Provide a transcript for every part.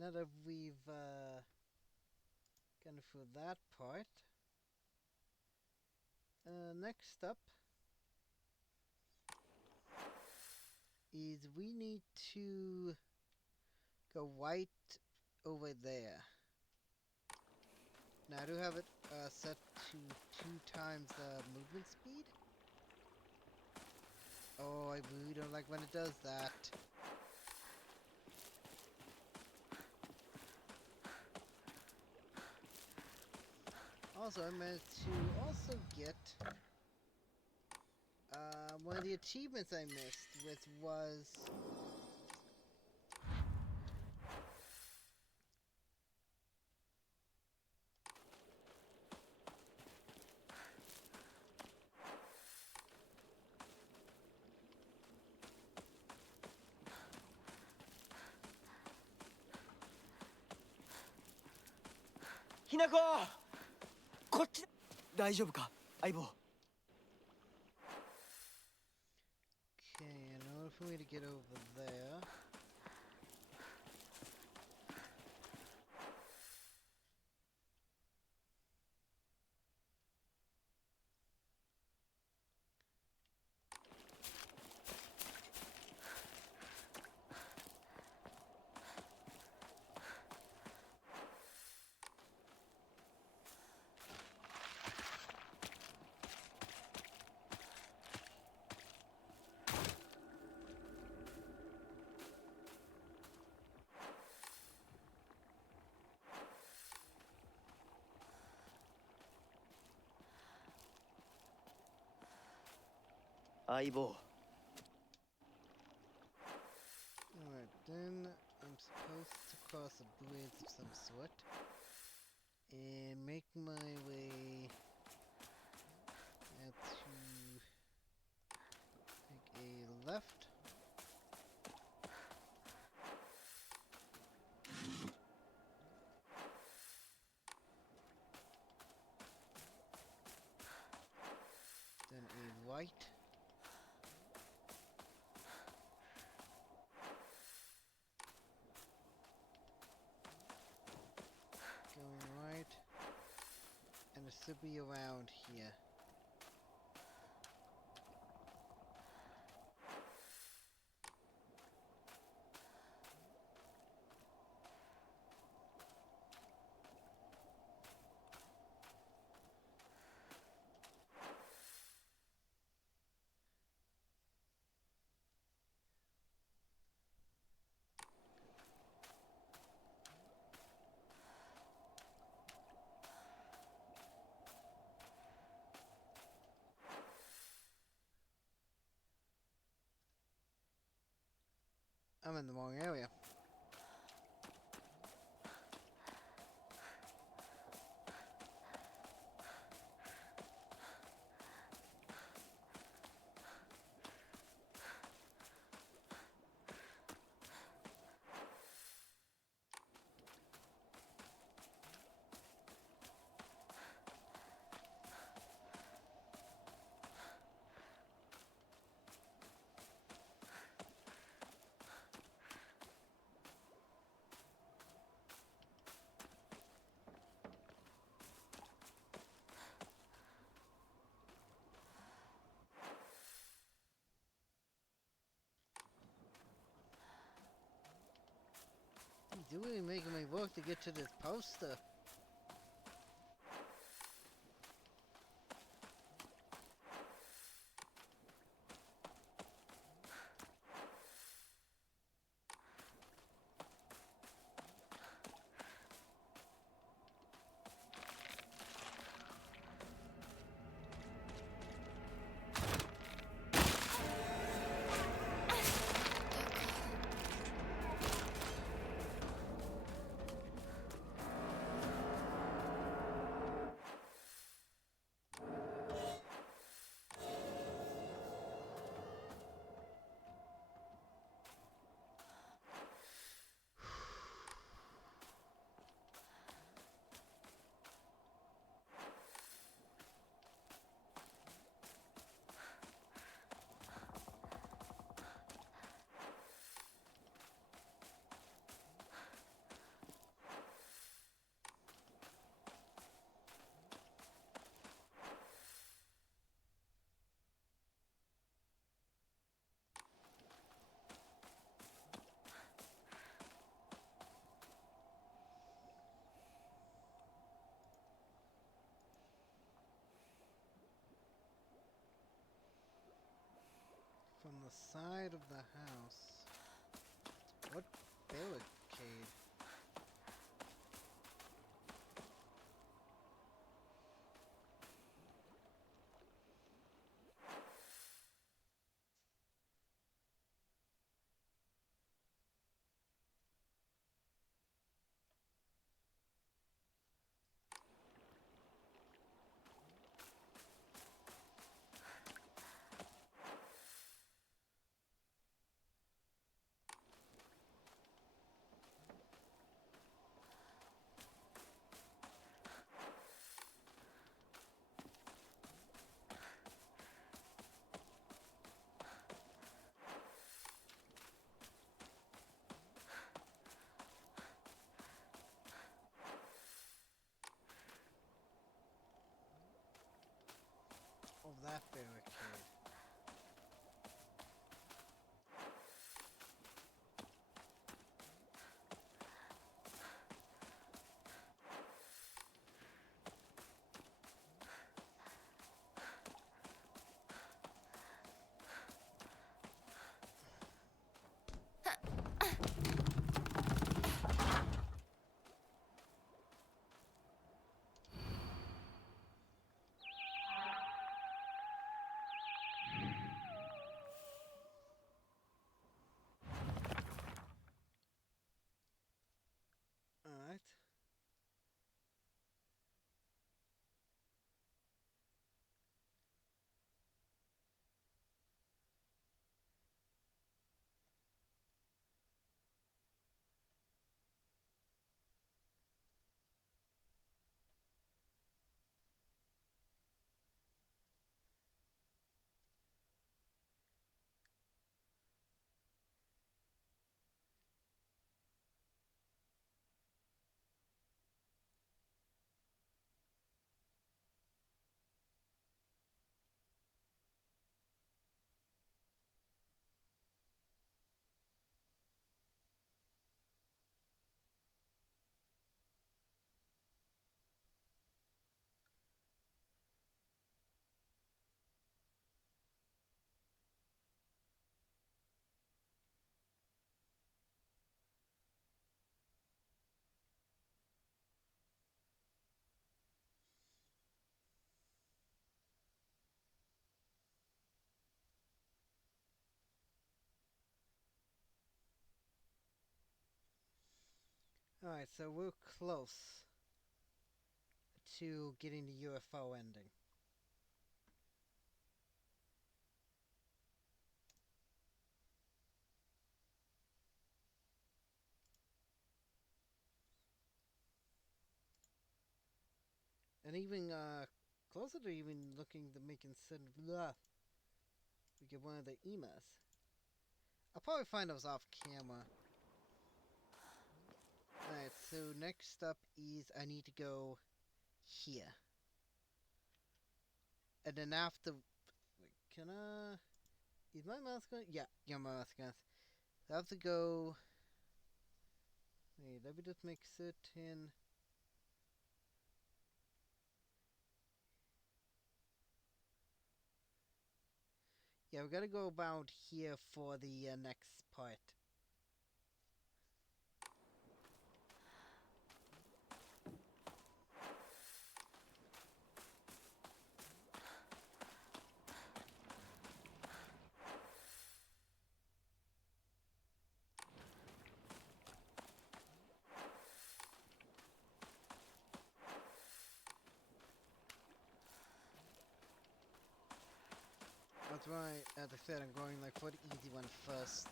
now that we've gone through that part, next up is we need to go right over there. Now I do have it set to 2 times the movement speed. Oh, I really don't like when it does that. Also, I managed to also get one of the achievements I missed, which was Hinako! こっち大丈夫か相棒 okay, in order for me to get over there. Aibo. Alright, then I'm supposed to cross a bridge of some sort and make my way to take a left. Then a right. Going right. And it should be around here. I'm in the wrong area. He's really making me work to get to this poster. the side of the house. What barricade? Oh, that barricade. Alright. Alright, so we're close to getting the UFO ending. And even closer to even looking to making blah, we get one of the Immerse. I'll probably find those off camera. Alright, so next up is I need to go here. And then after... Wait, can I... Is my mouse going? Yeah, my mouse going. I have to go... Wait, let me just make certain... Yeah, we gotta go about here for the next part. That's right, as I said, I'm going like for the easy one first.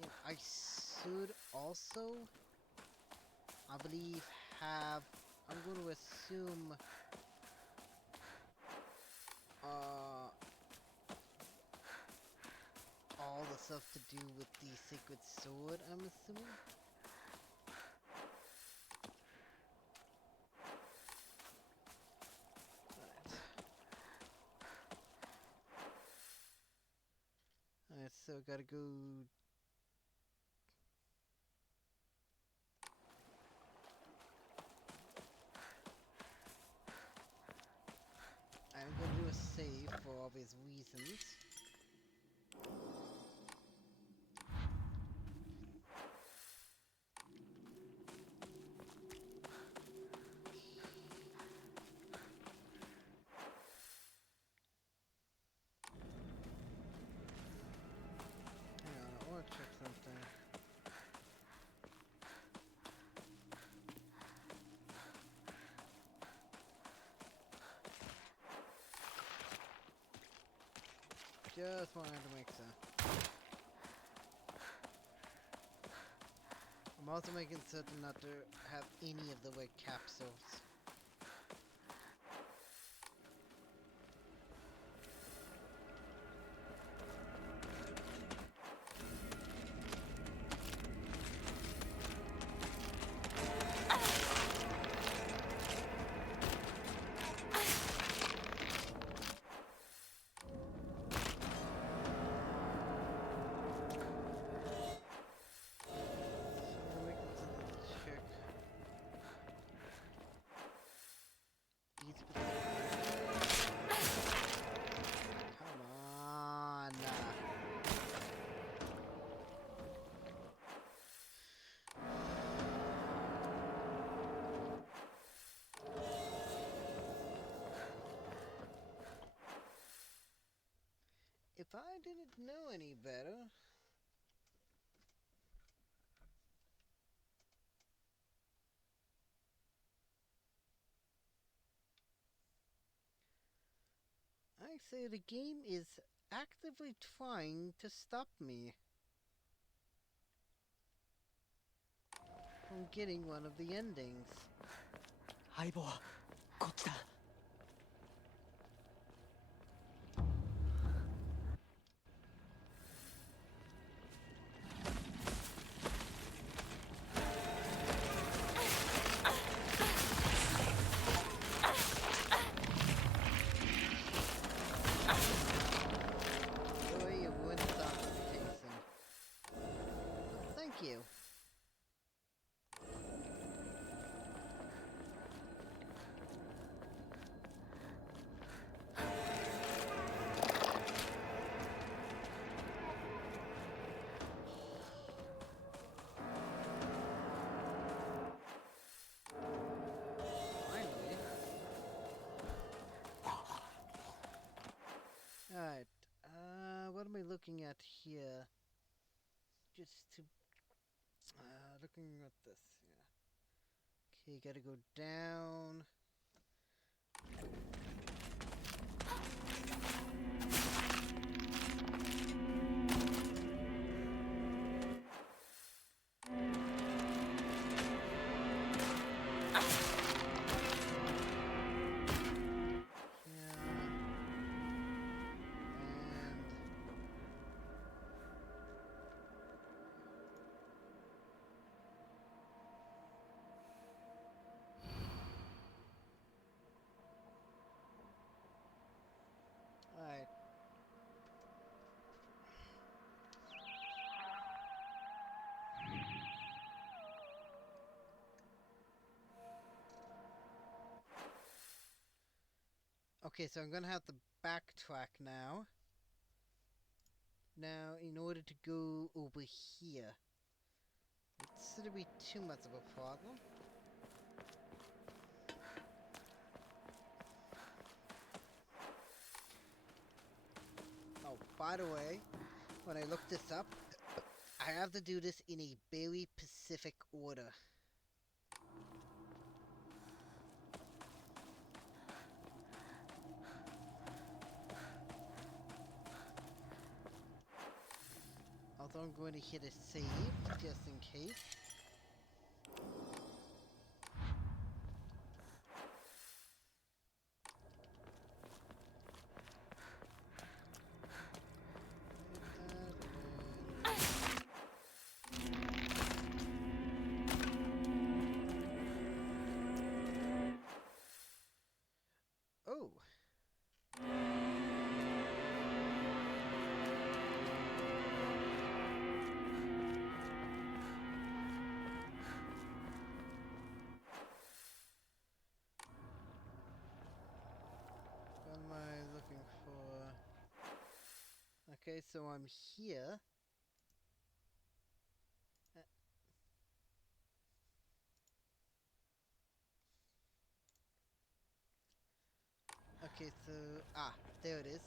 And I should also, I believe, have... I'm going to assume... all the stuff to do with the sacred sword, I'm assuming? Alright, so gotta go... I'm gonna do a save for obvious reasons. Just wanted to make sure. I'm also making certain not to have any of the wet capsules. If I didn't know any better... I say the game is actively trying to stop me from getting one of the endings. 相棒こっちだ Boy, you ruined the reputation. Thank you. Alright, what am I looking at here? Just to, looking at this, yeah. Okay, gotta go down. Alright. Okay, so I'm gonna have to backtrack now. Now, in order to go over here. It shouldn't be too much of a problem. Oh, by the way, when I looked this up, I have to do this in a very specific order. Also, I'm going to hit a save, just in case. Oh. What am I looking for? Okay, so I'm here. Okay, so... Ah, there it is.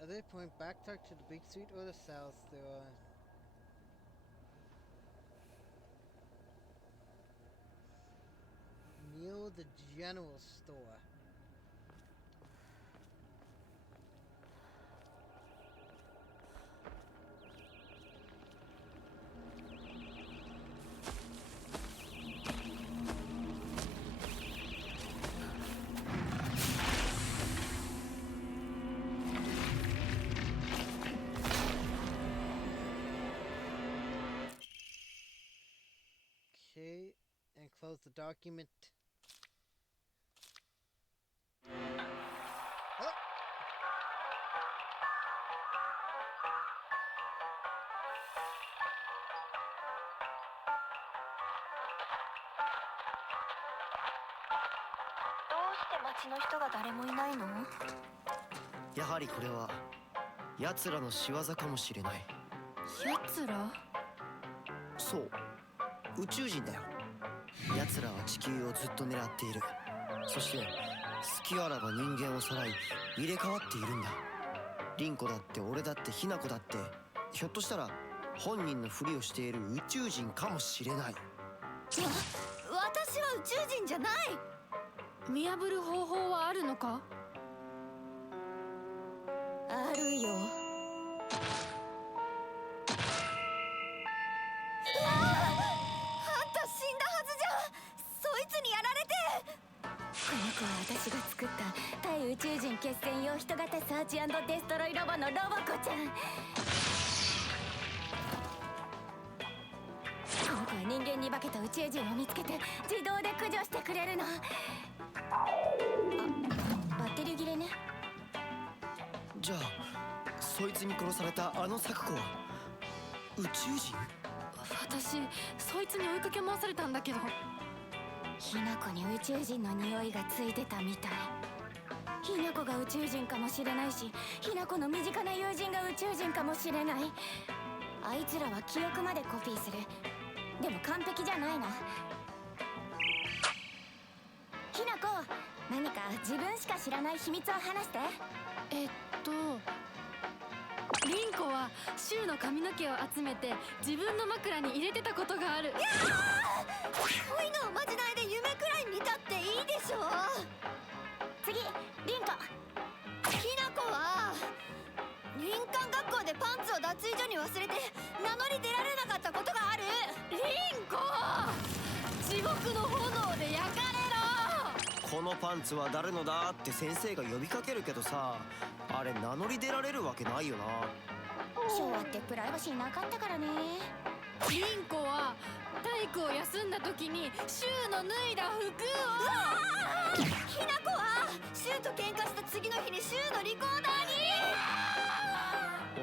At that point, backtrack to the big street or the south, there are... Near the general store. Okay, and close the document. Oh! 町の人が誰もいないの？やはりこれは奴らの仕業かもしれない。奴ら？そう、宇宙人だよ。奴らは地球をずっと狙っている。そして隙あらば人間をさらい入れ替わっているんだ。凛子だって俺だってひな子だって、ひょっとしたら本人のふりをしている宇宙人かもしれない。私は宇宙人じゃない。見破る方法はあるのか？あるよ。あんた死んだはずじゃん。そいつにやられて。この子は私が作った対宇宙人決戦用人型サーチ&デストロイロボのロボコちゃん。この子は人間に化けた宇宙人を見つけて自動で駆除してくれるの。バッテリー切れね。じゃあそいつに殺されたあのサクコは宇宙人？私そいつに追いかけ回されたんだけど。ひなこに宇宙人の匂いがついてたみたい。ひなこが宇宙人かもしれないし、ひなこの身近な友人が宇宙人かもしれない。あいつらは記憶までコピーする。でも完璧じゃないな。ひなこ、何か自分しか知らない秘密を話して。リンコはシュウの髪の毛を集めて自分の枕に入れてたことがある。恋のおまじないで夢くらい見たっていいでしょ。次、リンコ。ひなこは林間学校でパンツを脱衣所に忘れて名乗り出られなかったことがある。リンコ、地獄の炎で焼かれろ。このパンツは誰のだって先生が呼びかけるけどさ、あれ名乗り出られるわけないよな。昭和ってプライバシーなかったからね。リンコは体育を休んだ時にシュウの脱いだ服を。ひなこはシュウと喧嘩した次の日にシュウのリコーダーに。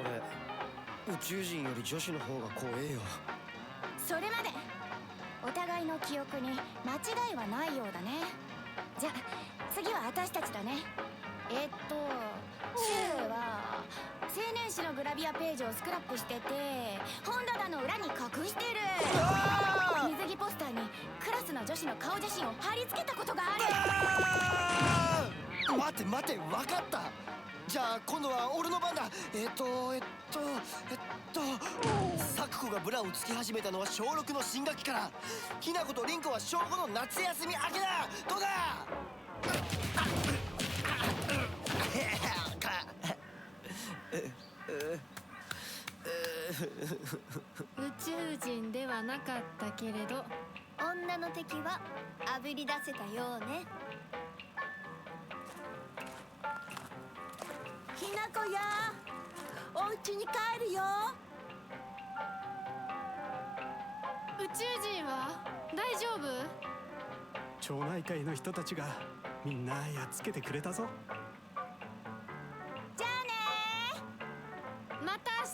俺宇宙人より女子の方が怖えよ。それまでお互いの記憶に間違いはないようだね。じゃあ次は私たちだね。シュウは青年誌のグラビアページをスクラップしてて本棚の裏に隠してる。水着ポスターにクラスの女子の顔写真を貼り付けたことがある。待て待て、分かった。じゃあ今度は俺の番だ。サクコがブラをつけ始めたのは小6の新学期から。ひなことリンコは小5の夏休み明けだ。どうだ。宇宙人ではなかったけれど女の敵はあぶり出せたようね。ひなこや、お家に帰るよ。宇宙人は大丈夫？町内会の人たちがみんなやっつけてくれたぞ。じゃあねー。また明日。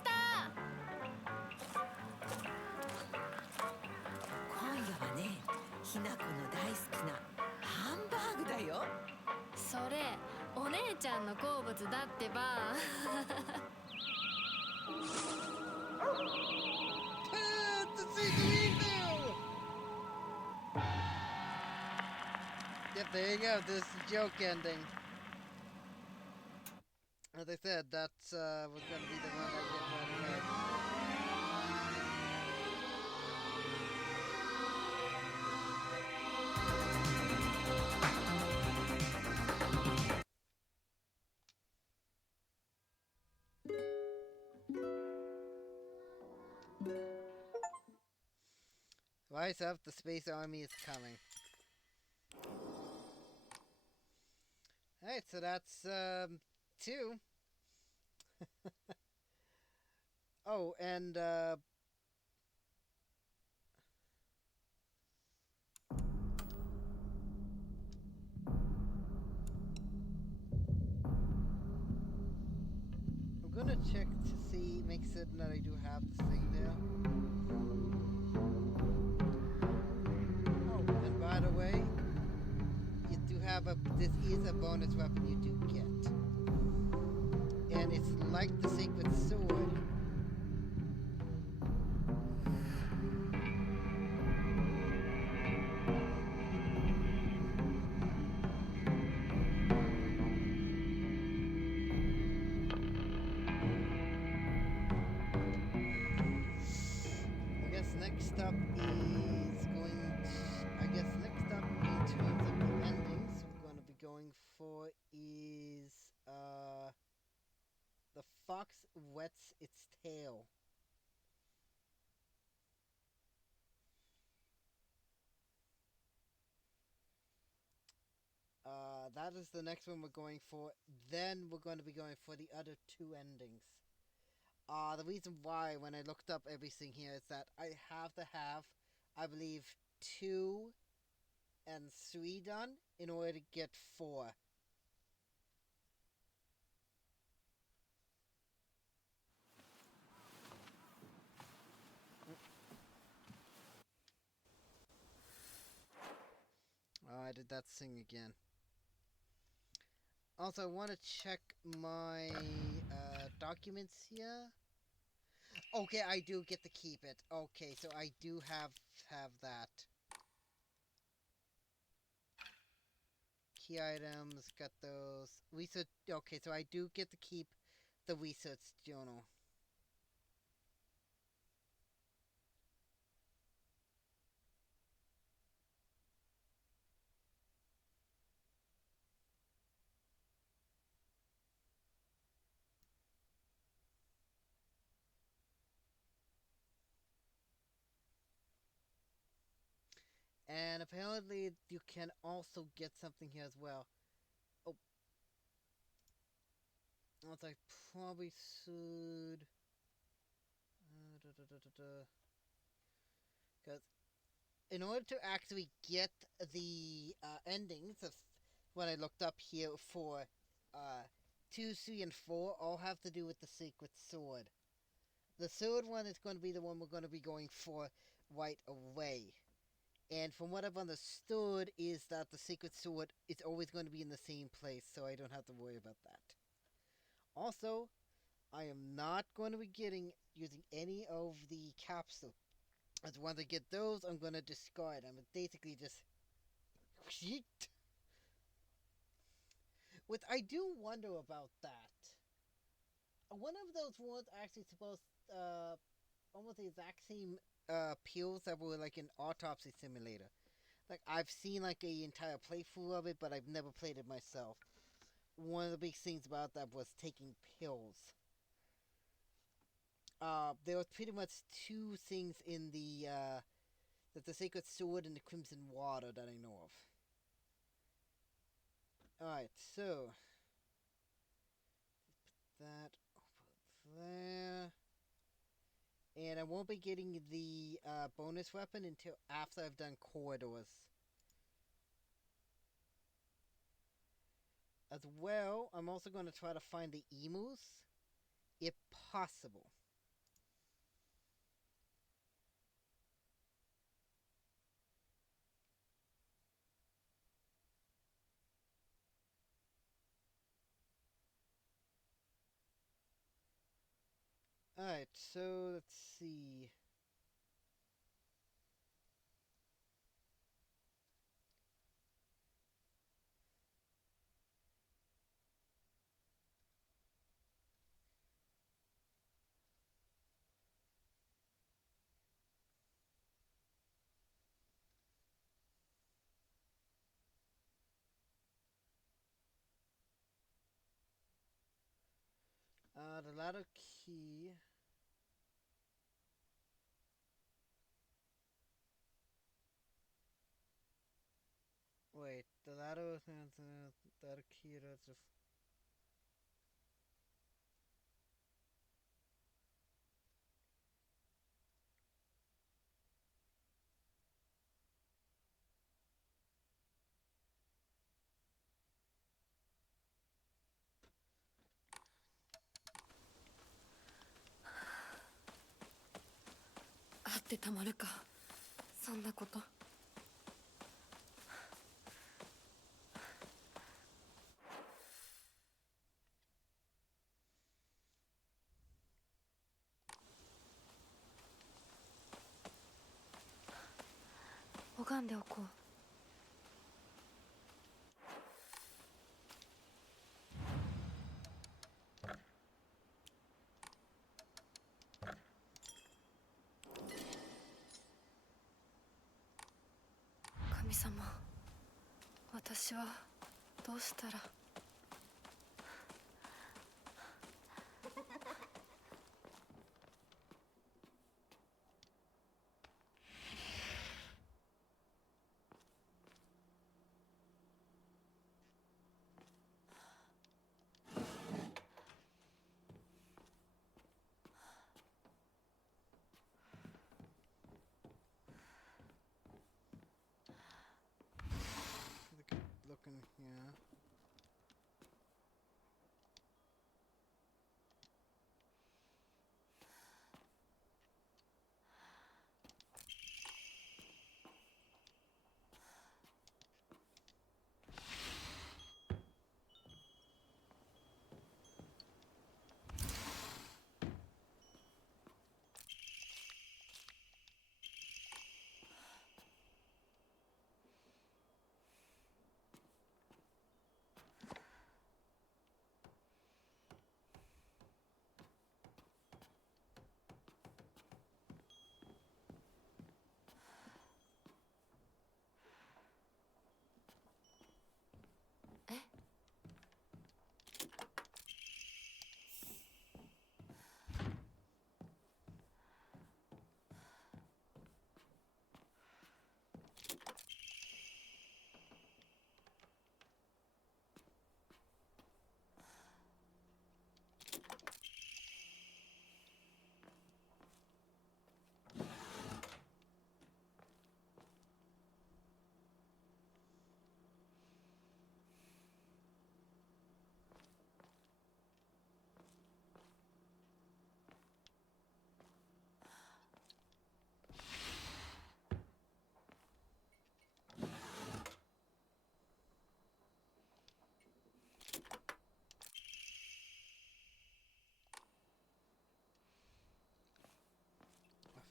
今夜はね、ひなこの大好きなハンバーグだよ。それお姉ちゃんの好物だってば。Yep, there you go. This is the joke ending. As I said, that's was gonna be the one I did right ahead. Rise up, the space army is coming. Alright, so that's 2. Oh, and I'm gonna check to see, make certain that I do have this thing there. Oh, and by the way, you do have this is a bonus weapon you do get. And it's like the Sacred Sword. I guess next up is going to, I guess next up in terms of the endings we're going to be going for is the fox wets its tail. That is the next one we're going for. Then we're going to be going for the other 2 endings. The reason why, when I looked up everything here, is that I have to have, I believe, 2 and 3 done in order to get 4. Oh, I did that thing again. Also, I want to check my documents here. Okay, I do get to keep it. Okay, so I do have that. Key items, got those. Research. Okay, so I do get to keep the research journal. And apparently you can also get something here as well. Oh. Also, I probably should... Because in order to actually get the endings of what I looked up here for 2, 3, and 4 all have to do with the Sacred Sword. The third one is going to be the one we're going to be going for right away. And from what I've understood is that the Sacred Sword is always going to be in the same place, so I don't have to worry about that. Also, I am not going to be using any of the capsules. As once I get those, I'm going to discard. I'm basically just... Which I do wonder about that. One of those was actually supposed almost the exact same pills that were like an autopsy simulator. Like I've seen like a entire playthrough of it, but I've never played it myself. One of the big things about that was taking pills. There was pretty much 2 things in the Sacred Sword and the Crimson Water that I know of. Alright, so put that over there. And I won't be getting the bonus weapon until after I've done corridors. As well, I'm also going to try to find the emus, if possible. Alright, so let's see. The ladder key. Wait, that was that Akira.あってたまるか、そんなこと。拝んでおこう。神様、私はどうしたら。Looking here.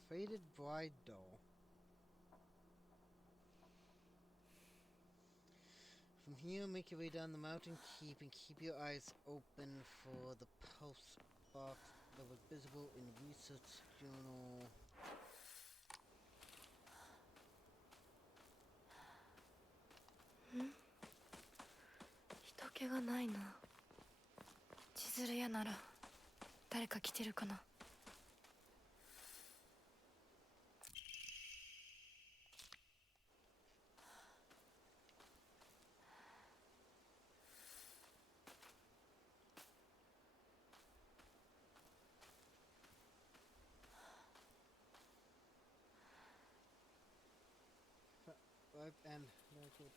Faded bride doll. From here, make your way down the mountain keep and keep your eyes open for the post box that was visible in research journal. 人気がないな。千鶴屋なら誰か来てるかな。And right.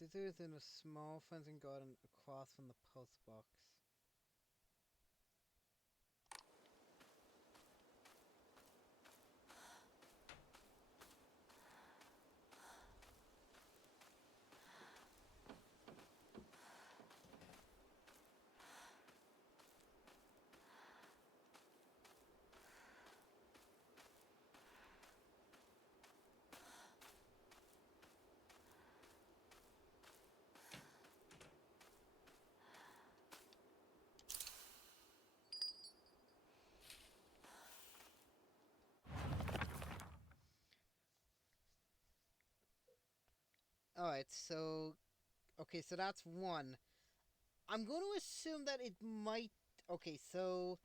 This is in a small fencing garden across from the post box. Alright, so... Okay, so that's one. I'm going to assume that it might... Okay, so...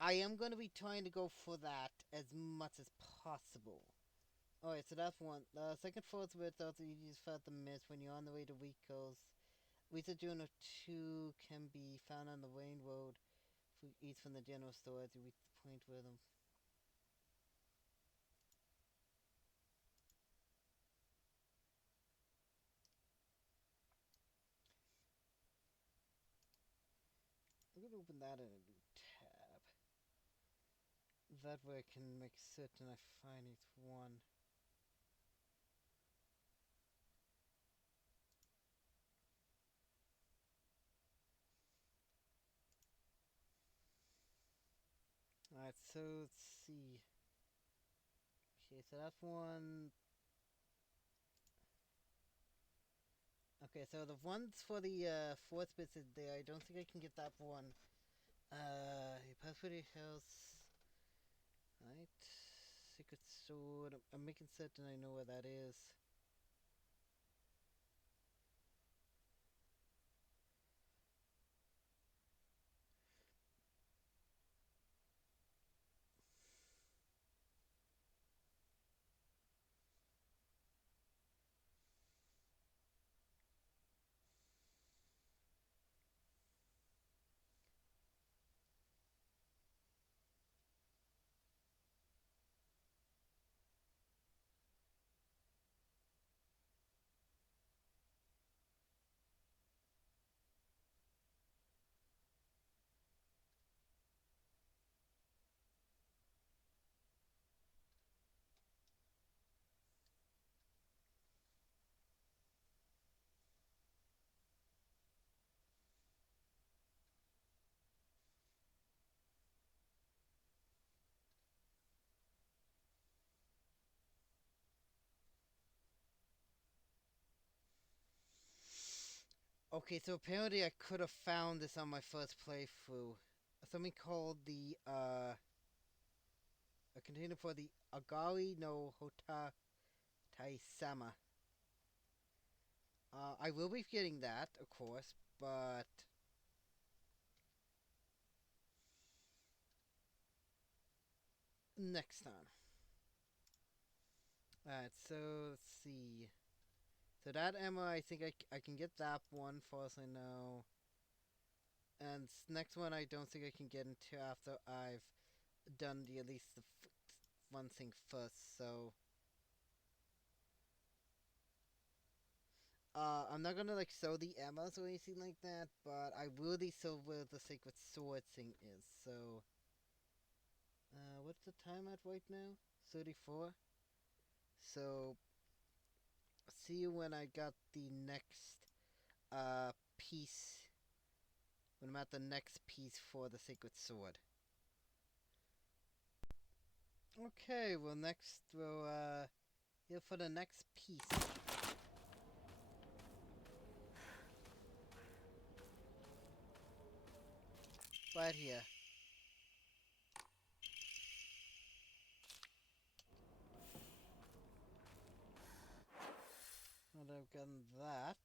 I am going to be trying to go for that as much as possible. Alright, so that's one. The second force with also you just felt the mist when you're on the way to Rico's. Rita Juno 2 can be found on the Wayne Road east from the general store as you reach the point where them. I'm going to open that in a new tab. That way I can make certain I find each one. Alright, so let's see. Okay, so that's one. Okay, so the ones for the fourth bits is there. I don't think I can get that one. You pass through the house. Right. Secret sword. I'm making certain I know where that is. Okay, so apparently I could have found this on my first playthrough. Something called the, a container for the Agari no Hota Taisama. I will be getting that, of course, but... next time. Alright, so let's see. So that ammo, I think I can get that one, far as I know. And next one, I don't think I can get into after I've done at least the one thing first, so... I'm not gonna like sell the ammos or anything like that, but I will sell where the sacred sword thing is, so... what's the time at right now? 34? So... see you when I got the next, piece... when I'm at the next piece for the sacred sword. Okay, well next, we'll, here for the next piece. Right here. Now that I've gotten that.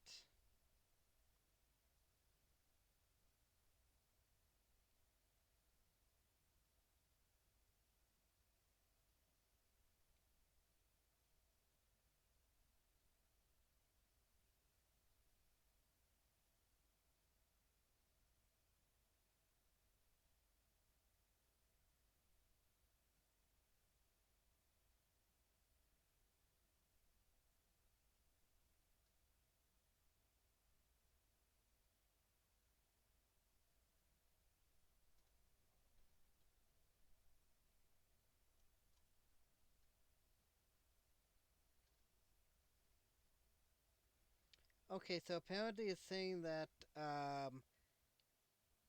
Okay, so apparently it's saying that,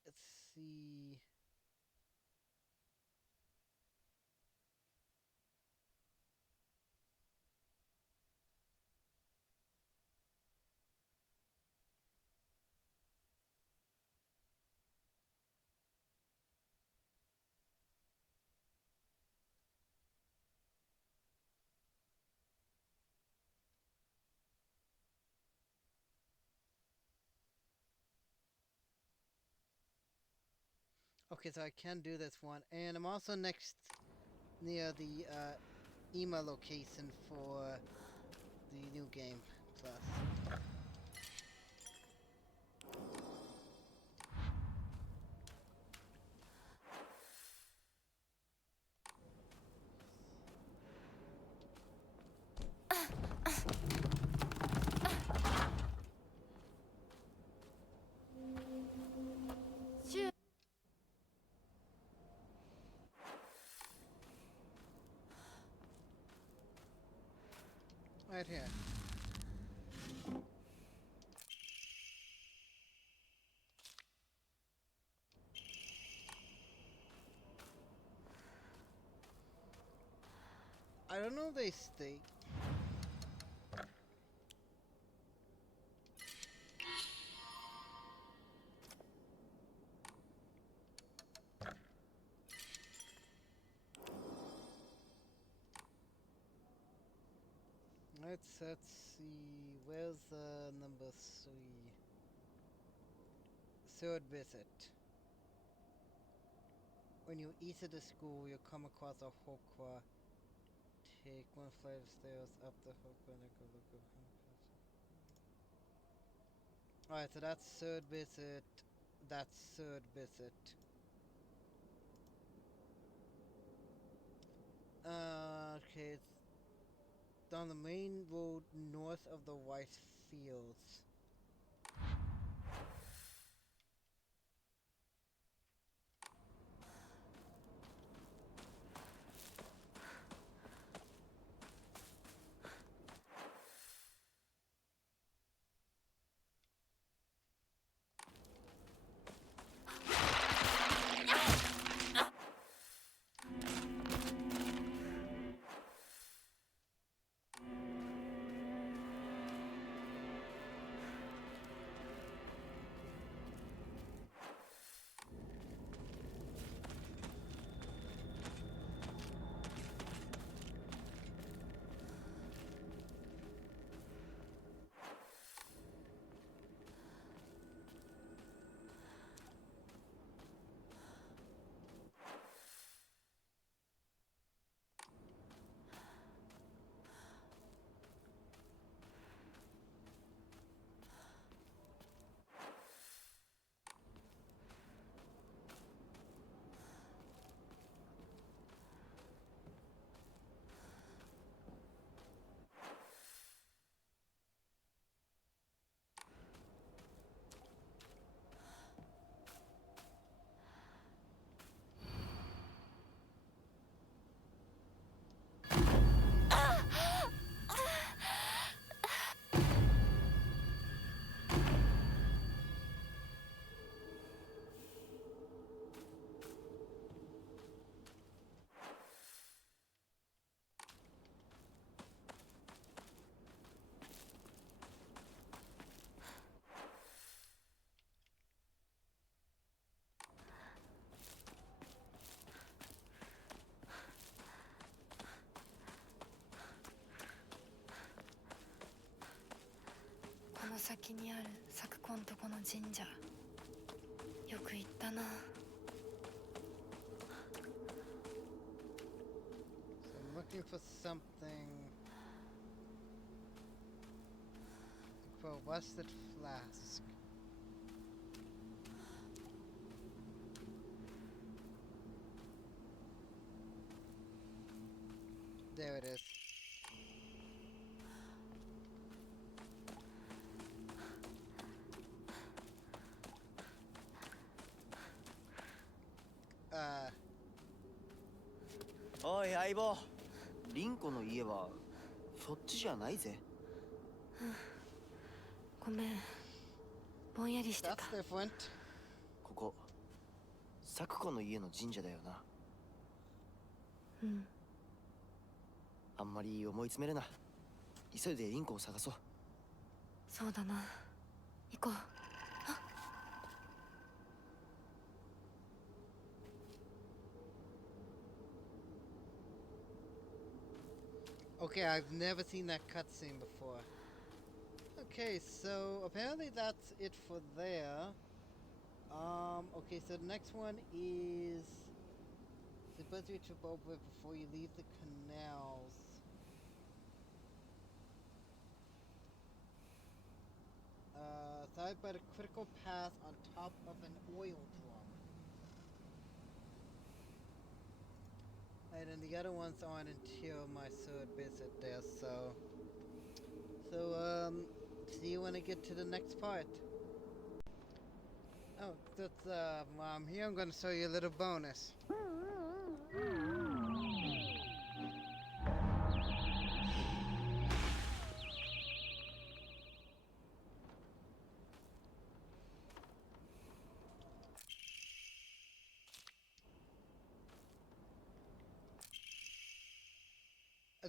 let's see... Okay, so I can do this one, and I'm also next near the EMA location for the new game plus. Right here. I don't know if they stay. Let's see. Where's number 3? Third visit. When you enter the school, you come across a Hokwa. Take 1 flight of stairs up the Hokwa and go look at him. Alright, so that's third visit. That's third visit. Okay, it's down the main road north of the rice fields.この先にある昨今とこの神社よく行ったな So I'm looking for something. For a rusted flask. There it is. Uh, おい相棒、リンコの家はそっちじゃないぜ。ごめんぼんやりしてた that's different. ここ咲子の家の神社だよな。うん あんまり思い詰めるな。急いでリンコを探そう。そうだな行こう Okay, I've never seen that cutscene before. Okay, so apparently that's it for there. Okay, so the next one is supposed to be trip over before you leave the canals. Side by the critical path on top of an oil drum. And then the other ones aren't until my third visit there, so... see you when I get to the next part. Oh, that's, Mom, here I'm gonna show you a little bonus.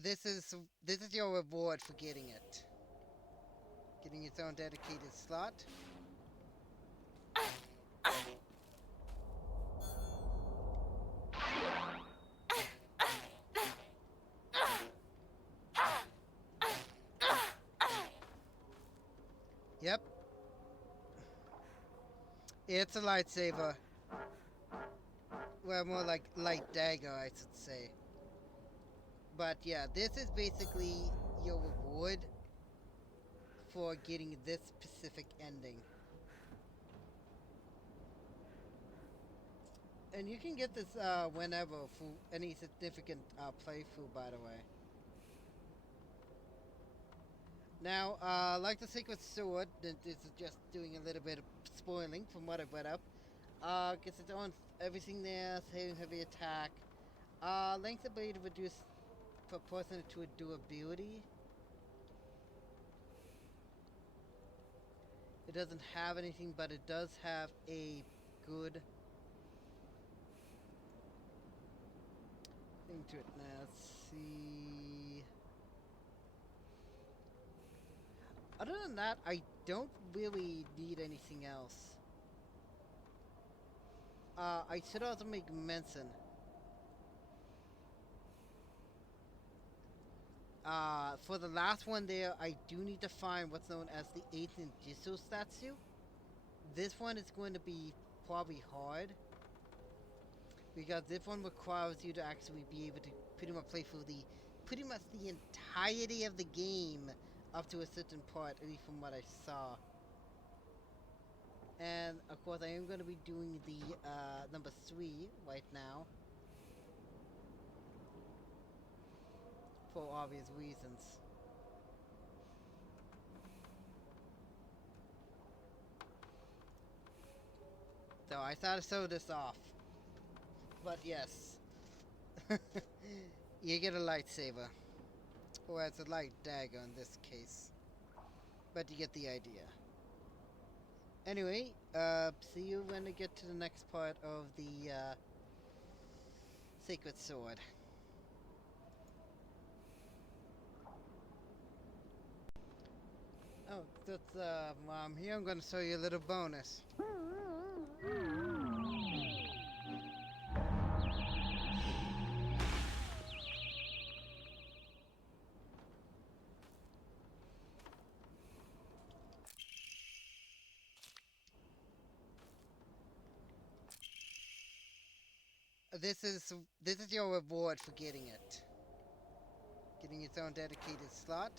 This is your reward for getting it. Getting its own dedicated slot. Yep. It's a lightsaber. Well, more like light dagger, I should say. But yeah, this is basically your reward for getting this specific ending. And you can get this whenever for any significant playthrough, by the way. Now, like the Secret Sword, this is just doing a little bit of spoiling from what I read up. Gets its own everything there, saving heavy attack. Length ability to reduce proportionate to a durability. It doesn't have anything, but it does have a good thing to it. Now, let's see. Other than that, I don't really need anything else. I should also make mention. For the last one there, I do need to find what's known as the 8th Ninjutsu statue. This one is going to be probably hard, because this one requires you to actually be able to pretty much play through pretty much the entirety of the game up to a certain part, at least from what I saw. And of course I am going to be doing the number 3 right now, for obvious reasons. So I thought to show this off. But yes. You get a lightsaber. Or it's a light dagger in this case. But you get the idea. Anyway, see you when I get to the next part of the Sacred Sword. Oh, that's, Mom, here I'm gonna show you a little bonus. This is your reward for getting it. Getting its own dedicated slot.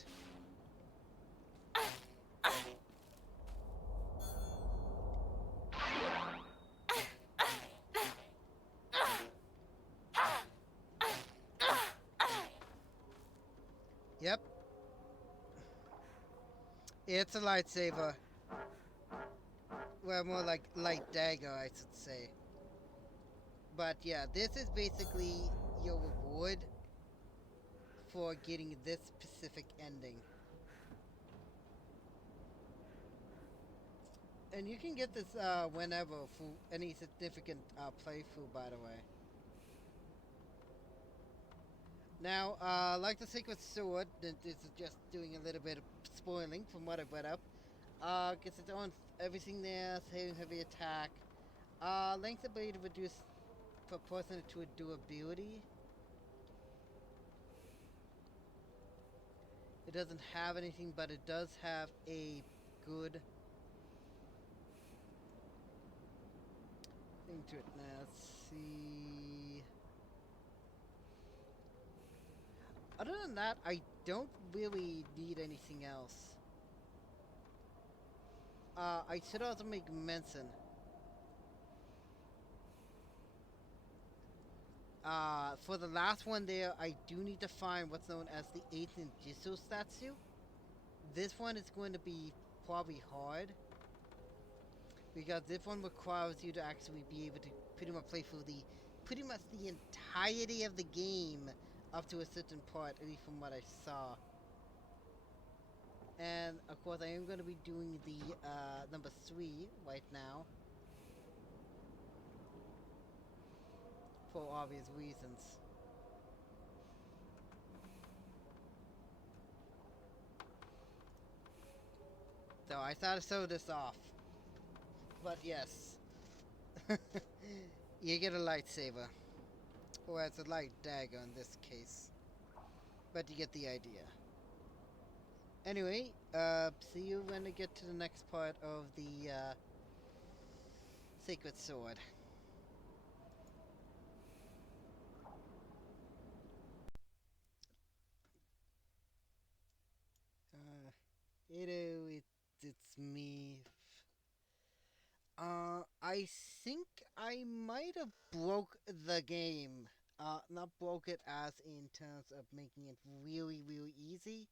Yep. It's a lightsaber. Well, more like light dagger, I should say. But yeah, this is basically your reward for getting this specific ending. And you can get this whenever for any significant playthrough, by the way. Now, like the Secret Sword, this is just doing a little bit of spoiling from what I read up. Gets its own everything there, saving heavy attack. Length ability to reduce proportionate to a durability. It doesn't have anything, but it does have a good into it now. Let's see. Other than that, I don't really need anything else. I should also make mention. For the last one there, I do need to find what's known as the 8th Ninjutsu statue. This one is going to be probably hard, because this one requires you to actually be able to pretty much play through pretty much the entirety of the game up to a certain part, at least from what I saw. And of course, I am going to be doing the number 3 right now, for obvious reasons. So I thought to show this off. But yes. You get a lightsaber. Or it's a light dagger in this case. But you get the idea. Anyway, see you when I get to the next part of the Sacred Sword. It's me. I think I might have broke the game. Not broke it as in terms of making it really, really easy.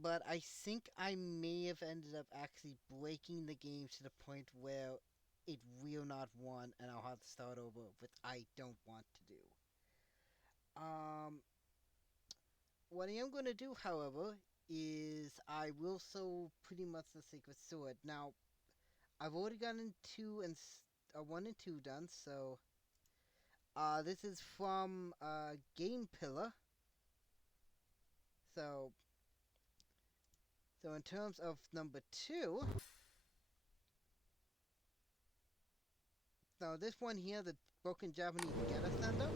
But I think I may have ended up actually breaking the game to the point where it will not run and I'll have to start over, which I don't want to do. What I am going to do, however, is I will sew pretty much the Sacred Sword. Now, I've already gotten 1 and 2 done, so this is from Game Pillar. So in terms of number 2, now this one here, the Broken Japanese Geta Sendo,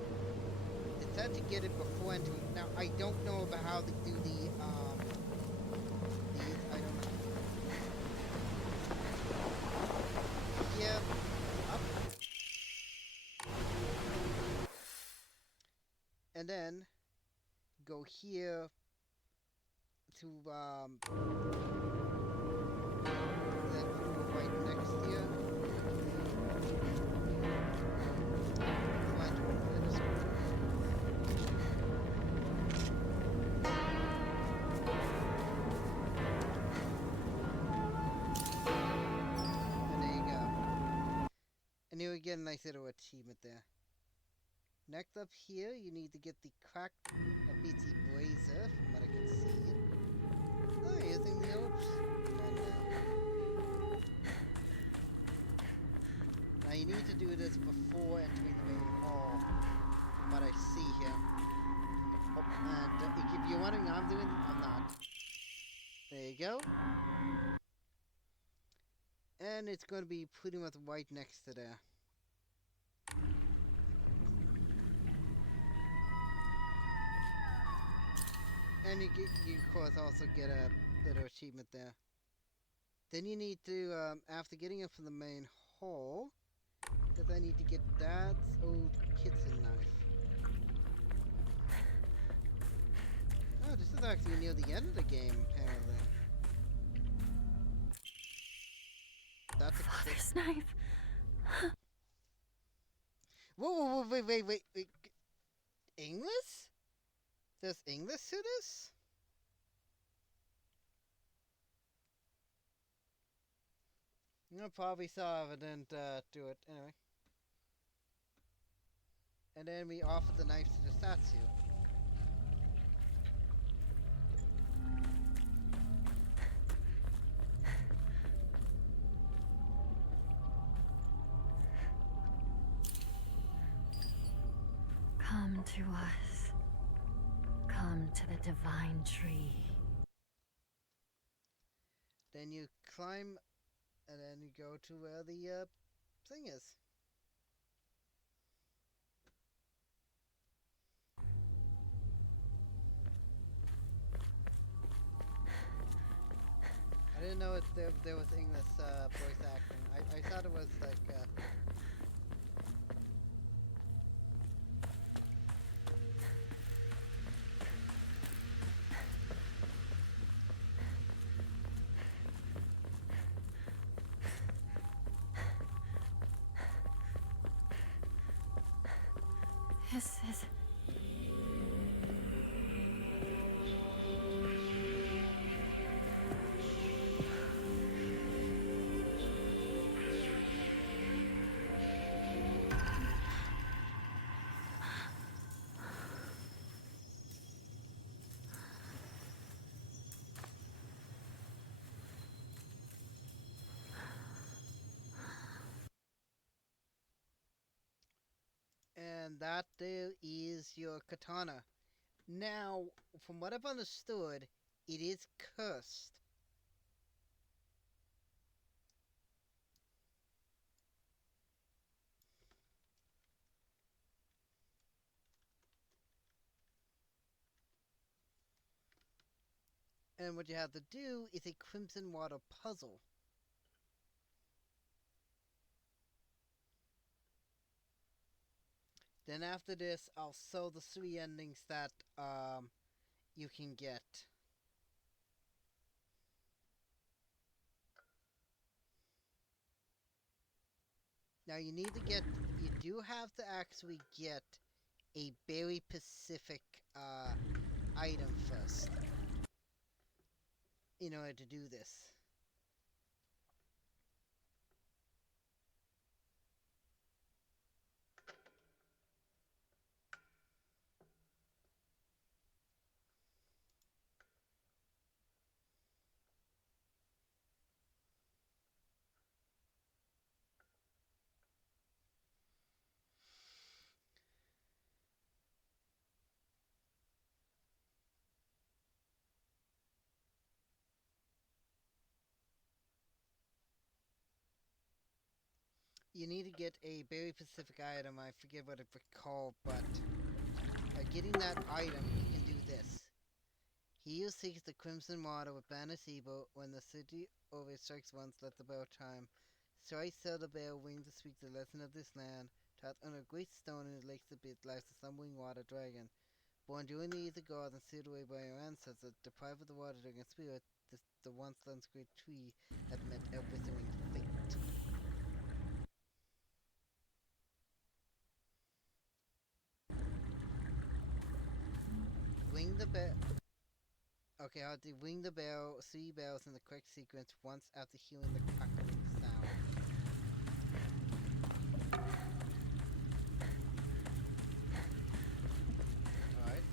it said to get it before entering. Now I don't know about how to do these, I don't know. Here, up. And then go here to then go right next here. Find one for this one. And there you go. And you get a nice little achievement there. Next up here, you need to get the cracked BT Blazer, from what I can see. Oh, using the old one now. Now you need to do this before entering the main hall, from what I see here. Oh, and if you're wondering how I'm doing, I'm not. There you go. And it's going to be pretty much right next to there. And you of course also get a little achievement there. Then you need to, after getting it from the main hall, because I need to get Dad's old kitchen knife. Oh, this is actually near the end of the game, apparently. That's a Father's knife. Whoa, wait. English? There's English to this? I probably saw if I didn't do it. Anyway. And then we offer the knife to the statue. Come to us. Come to the divine tree. Then you climb, and then you go to where the thing is. I didn't know there was English voice acting. I thought it was like This is... And that there is your katana. Now, from what I've understood, it is cursed. And what you have to do is a Crimson Water puzzle. Then after this, I'll sell the 3 endings that you can get. Now you do have to actually get a very specific item first in order to do this. You need to get a very specific item. I forget what it's called, but getting that item, you can do this. He who seeks the crimson water with Banasebo, when the city over strikes once, let the bell chime. Thrice shall the bell ring to speak the lesson of this land. Taught on a great stone in the lakes of bit lies the stumbling water dragon. Born during the years of God and sealed away by your ancestors, deprived of the water dragon spirit, the once once great tree had met a withering fate. Ring the bell. Okay, I'll do ring the bell, 3 bells in the correct sequence once after hearing the crackling sound. Alright.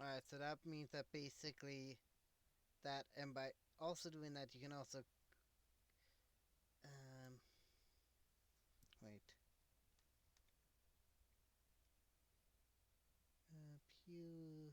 Alright, so that means that basically that, and by also doing that, you can also, wait. Purify.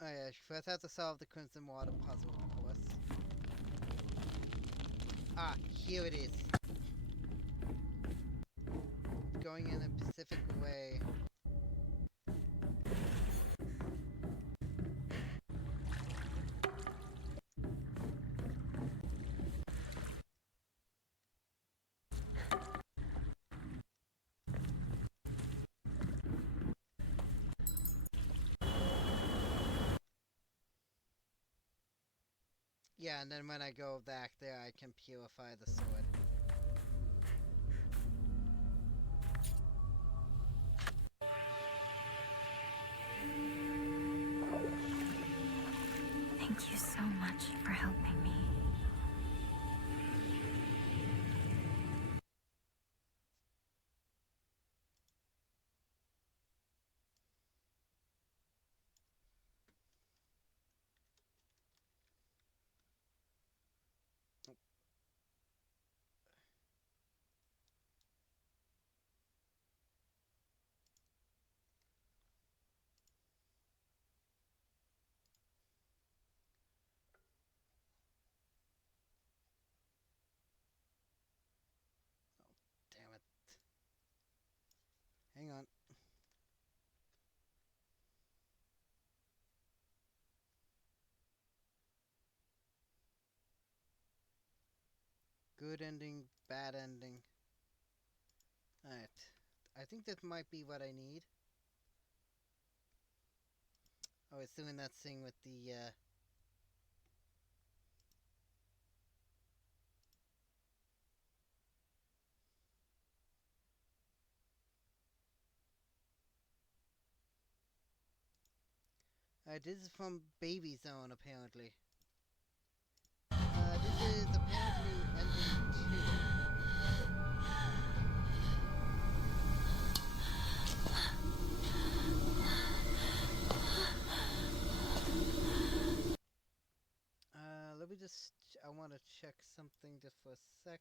Oh yeah, you first have to solve the Crimson Water puzzle, of course. Ah, here it is. Going in a specific way. Yeah, and then when I go back there, I can purify the sword. Thank you so much for helping me. good ending, bad ending. Alright. I think that might be what I need. Oh, it's doing that thing with the, this is from Baby Zone, apparently. This is apparently ending 2. Let me just... I want to check something just for a sec.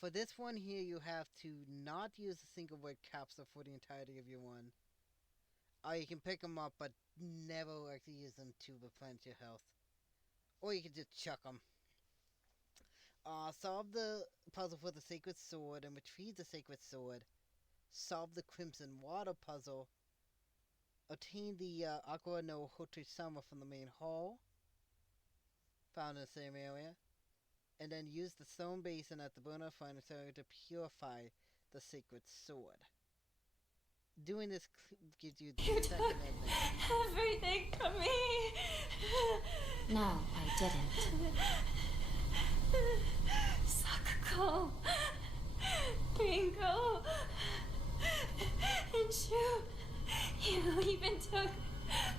For this one here, you have to not use a single word capsule for the entirety of your one. You can pick them up, but never actually use them to replenish your health. Or you can just chuck them. Solve the puzzle for the Sacred Sword and retrieve the Sacred Sword. Solve the Crimson Water puzzle. Obtain the Aqua no Hotusama from the main hall, found in the same area. And then use the stone basin at the Bona Finatory to purify the Sacred Sword. Doing this gives you the second ending. Everything from me. No, I didn't. Sakuko, Ringo, and you even took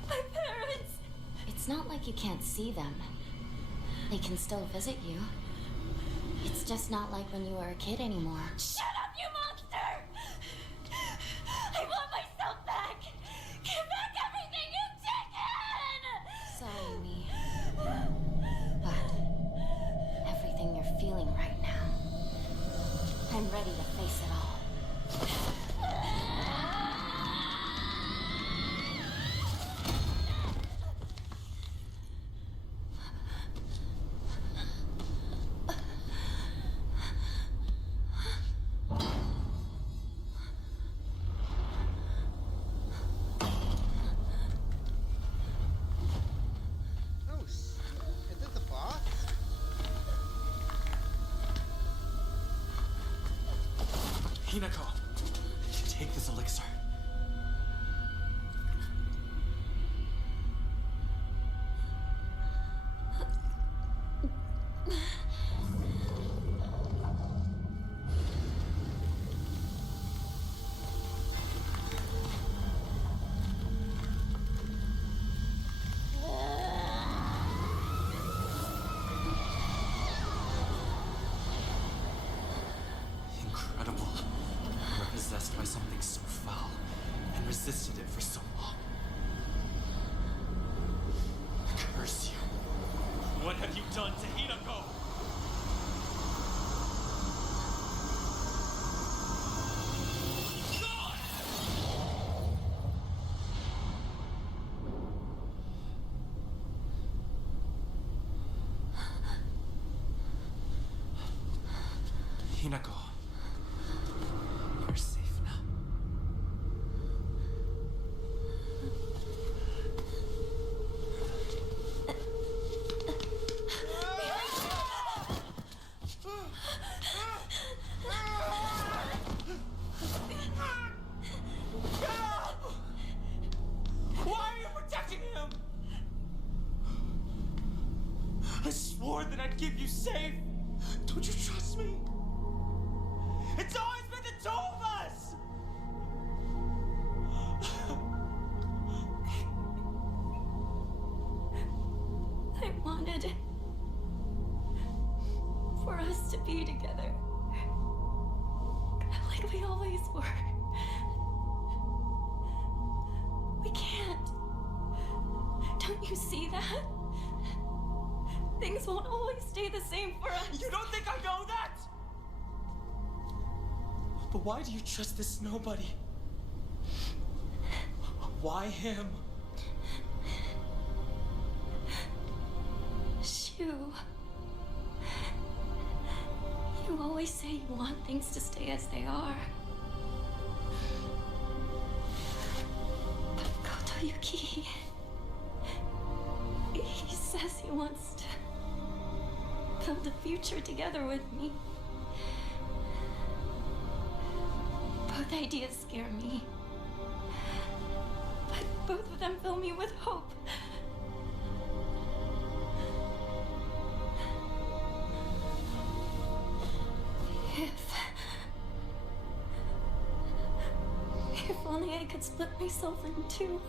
my parents. It's not like you can't see them. They can still visit you. It's just not like when you were a kid anymore. Shut up, you monster! I want myself back! Give back everything you've taken! Sorry, me. But everything you're feeling right now, I'm ready to face it all. Hinako, take this elixir. Incredible. You were possessed by something so foul and resisted it for so long. Curse you. What have you done to Hinako? Hinako, you're safe now. Why are you protecting him? I swore that I'd keep you safe. Don't you trust me? It's always been the two of us! I wanted for us us to be together. Like we always were. We can't. Don't you see that? Things won't always stay the same for us. You don't think I know that? But why do you trust this nobody? Why him? Shu. You always say you want things to stay as they are. But Kotoyuki, he says he wants to build a future together with me. Both ideas scare me. But both of them fill me with hope. If only I could split myself in two.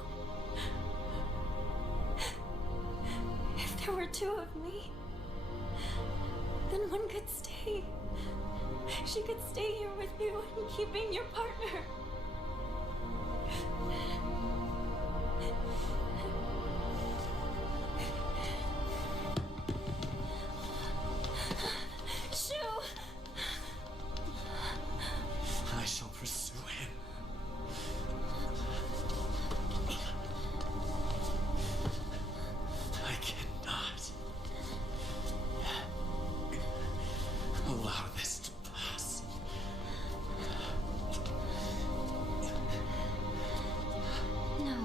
If there were two of me, then one could stay. She could stay here with you and keep being your partner. Shu! I shall pursue him. I cannot allow this to pass. No.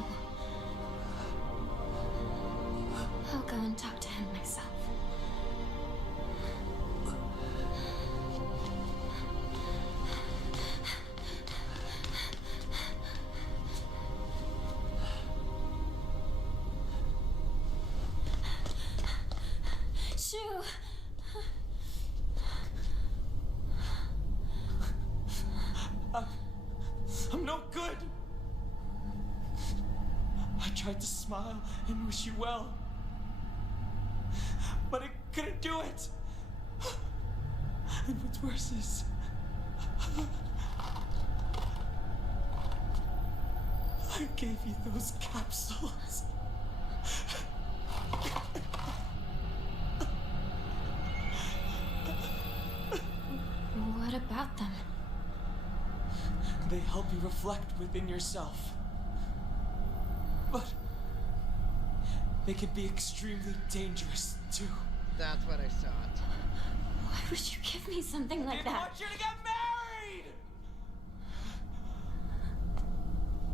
I'll go and talk to him myself. Shu! I'm no good. I tried to smile and wish you well, but I couldn't do it. And what's worse is, I gave you those capsules. What about them? They help you reflect within yourself. But they can be extremely dangerous too. That's what I thought. Why would you give me something like I that? want you to get married!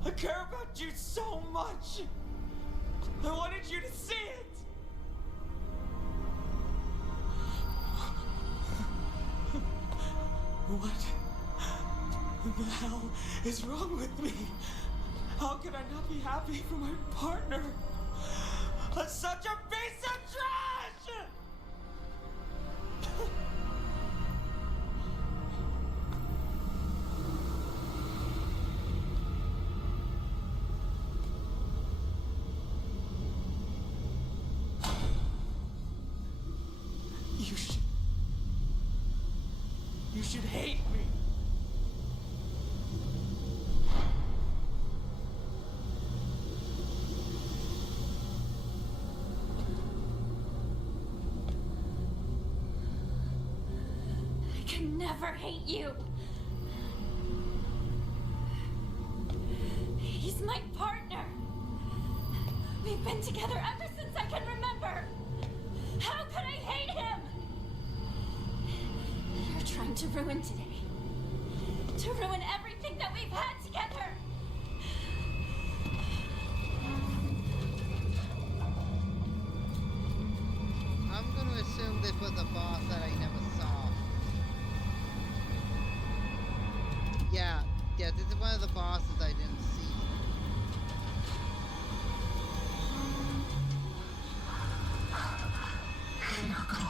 I care about you so much. I wanted you to see it. What the hell is wrong with me? How can I not be happy for my partner? Such a piece of trash! You should hate me. I can never hate you. He's my partner. We've been together ever since I can remember. How could I hate him? You're trying to ruin today. To ruin everything that we've had together. I'm gonna assume this was a boss that I never saw. Yeah, this is one of the bosses I didn't see. Hinako,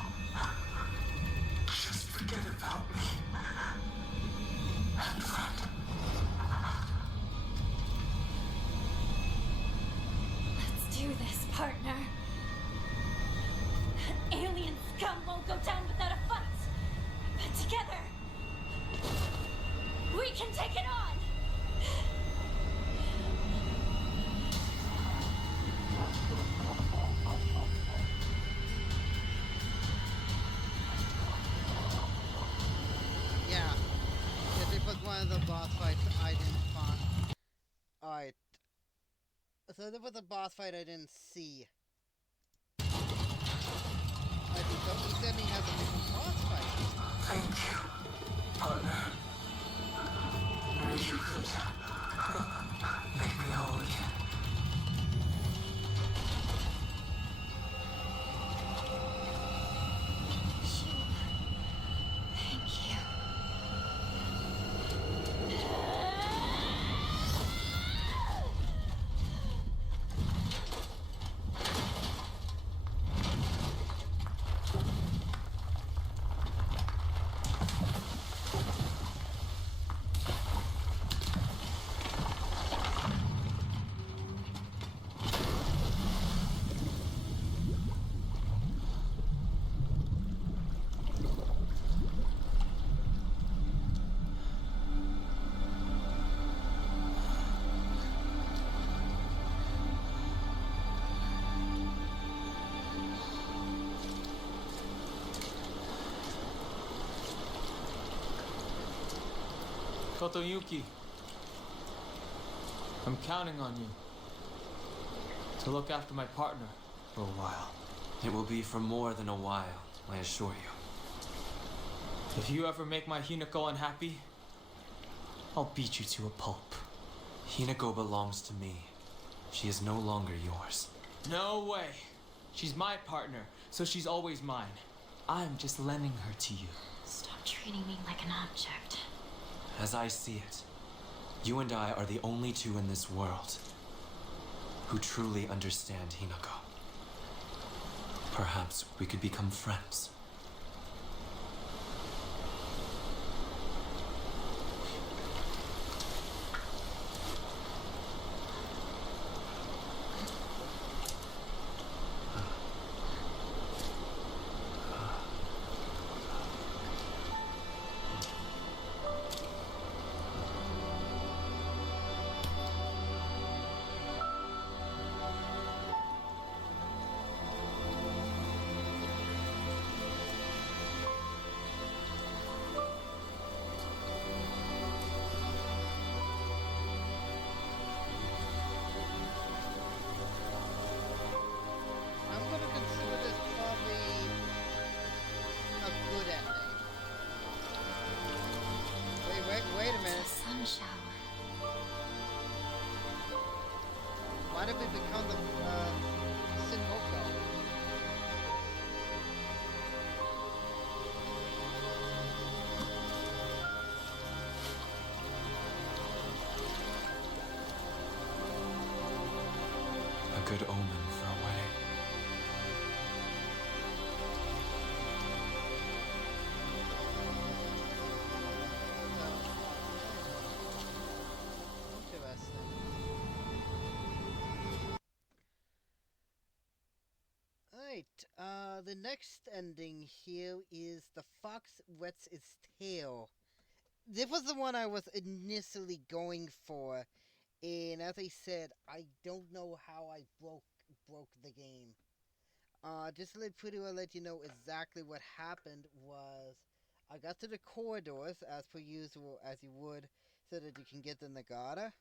just forget about me. And run. Let's do this, partner. Alien scum won't go down without a fight. one of the boss fights I didn't find. Alright. So there was a boss fight I didn't see. I think he said he has a different boss fight. Thank you, partner. I wish you could make me whole again. Thank you. Kotoyuki, I'm counting on you to look after my partner for a while. It will be for more than a while, I assure you. If you ever make my Hinako unhappy, I'll beat you to a pulp. Hinako belongs to me. She is no longer yours. No way. She's my partner, so she's always mine. I'm just lending her to you. Stop treating me like an object. As I see it, you and I are the only two in this world who truly understand Hinako. Perhaps we could become friends. I'm gonna consider this probably a good ending. Wait a It's a minute. sun shower. Why did we become the Sinmoko? A good omen for a wedding. Interesting. Alright, the next ending here is the fox wets its tail. This was the one I was initially going for, and as I said, I don't know how I broke the game. Just to let you know exactly what happened was I got to the corridors as per usual, as you would, so that you can get the Nagata.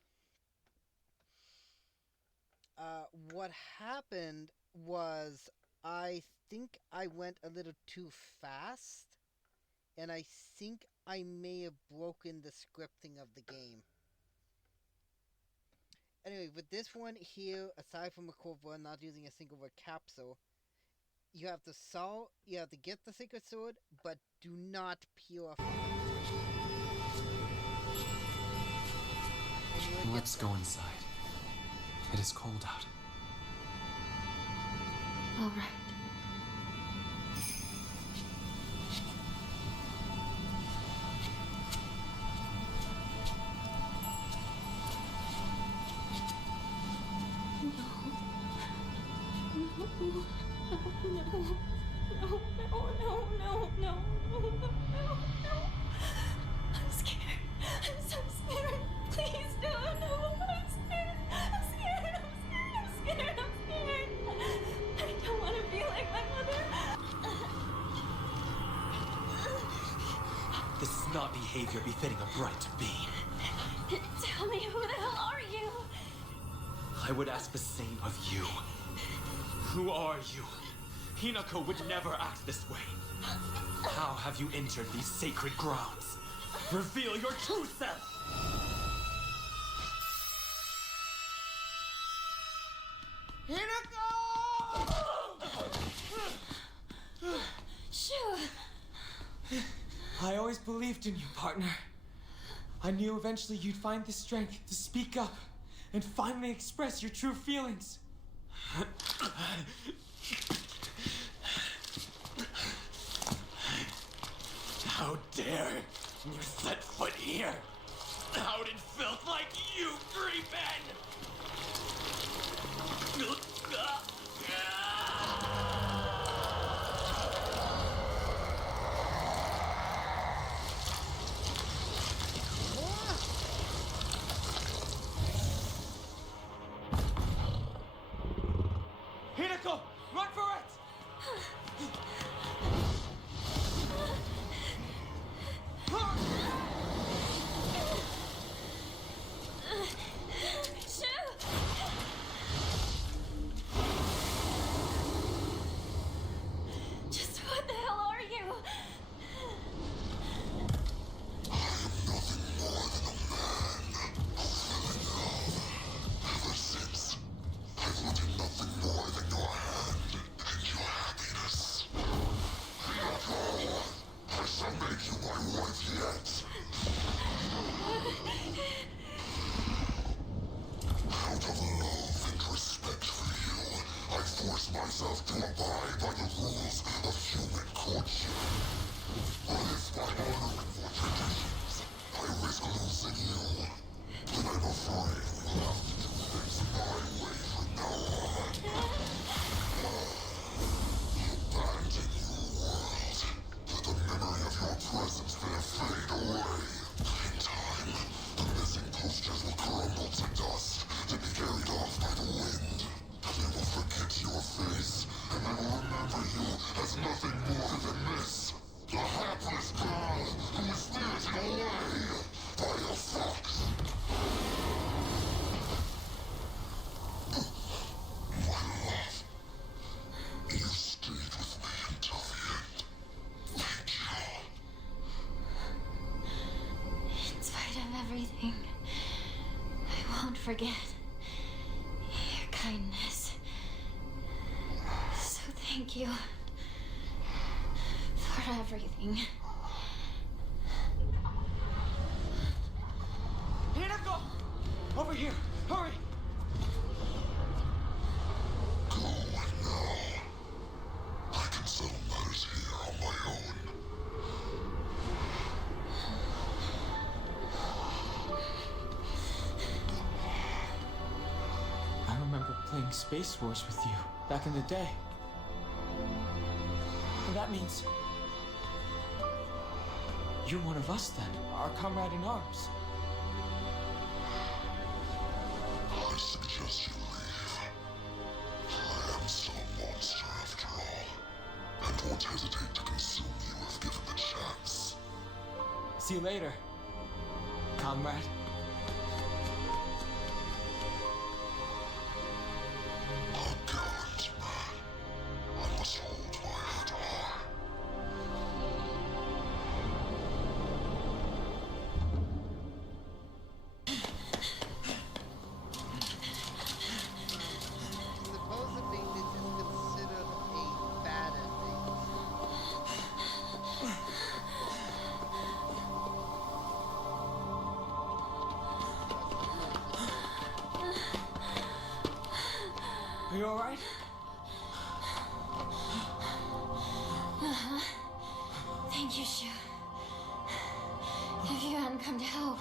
What happened was I think I went a little too fast, and I think I may have broken the scripting of the game. Anyway, with this one here, aside from a core one, not using a single word capsule, you have to get the secret sword, but do not purify. Let's go inside. It is cold out. All right. No. I'm scared. I'm so scared. Please don't. No, I'm scared. I don't want to be This is not behavior befitting a bright being. Tell me, who the hell are you? I would ask the same of you. Who are you? Hinako would never act this way. How have you entered these sacred grounds? Reveal your true self! Shoo! I always believed in you, partner. I knew eventually you'd find the strength to speak up and finally express your true feelings. How dare you set foot here? Out in filth like you, Creepin! Hinako, run for it! Just what the hell are you? In spite of everything, I won't forget your kindness. So thank you for everything. Hinako! Over here! Hurry! I remember playing Space Wars with you back in the day. And that means you're one of us then, our comrade in arms. I suggest you leave. I am still a monster after all, and won't hesitate to consume you if given the chance. See you later, comrade. A gallant man. I must hold my head high. Supposedly, this is considered a bad ending. Are you alright? Thank you, Shu. If you hadn't come to help,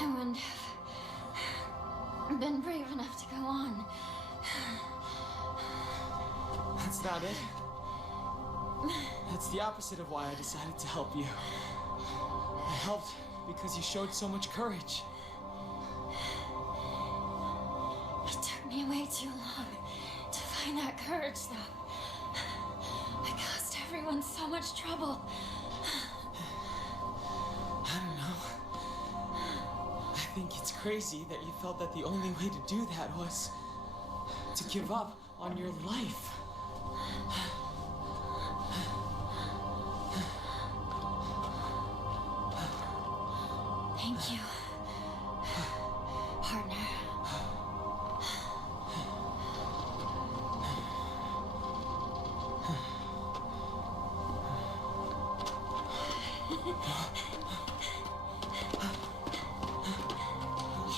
I wouldn't have been brave enough to go on. That's not it. That's the opposite of why I decided to help you. I helped because you showed so much courage. It took me way too long to find that courage, though. I caused everyone so much trouble. crazy that you felt that the only way to do that was to give up on your life. Thank you, partner.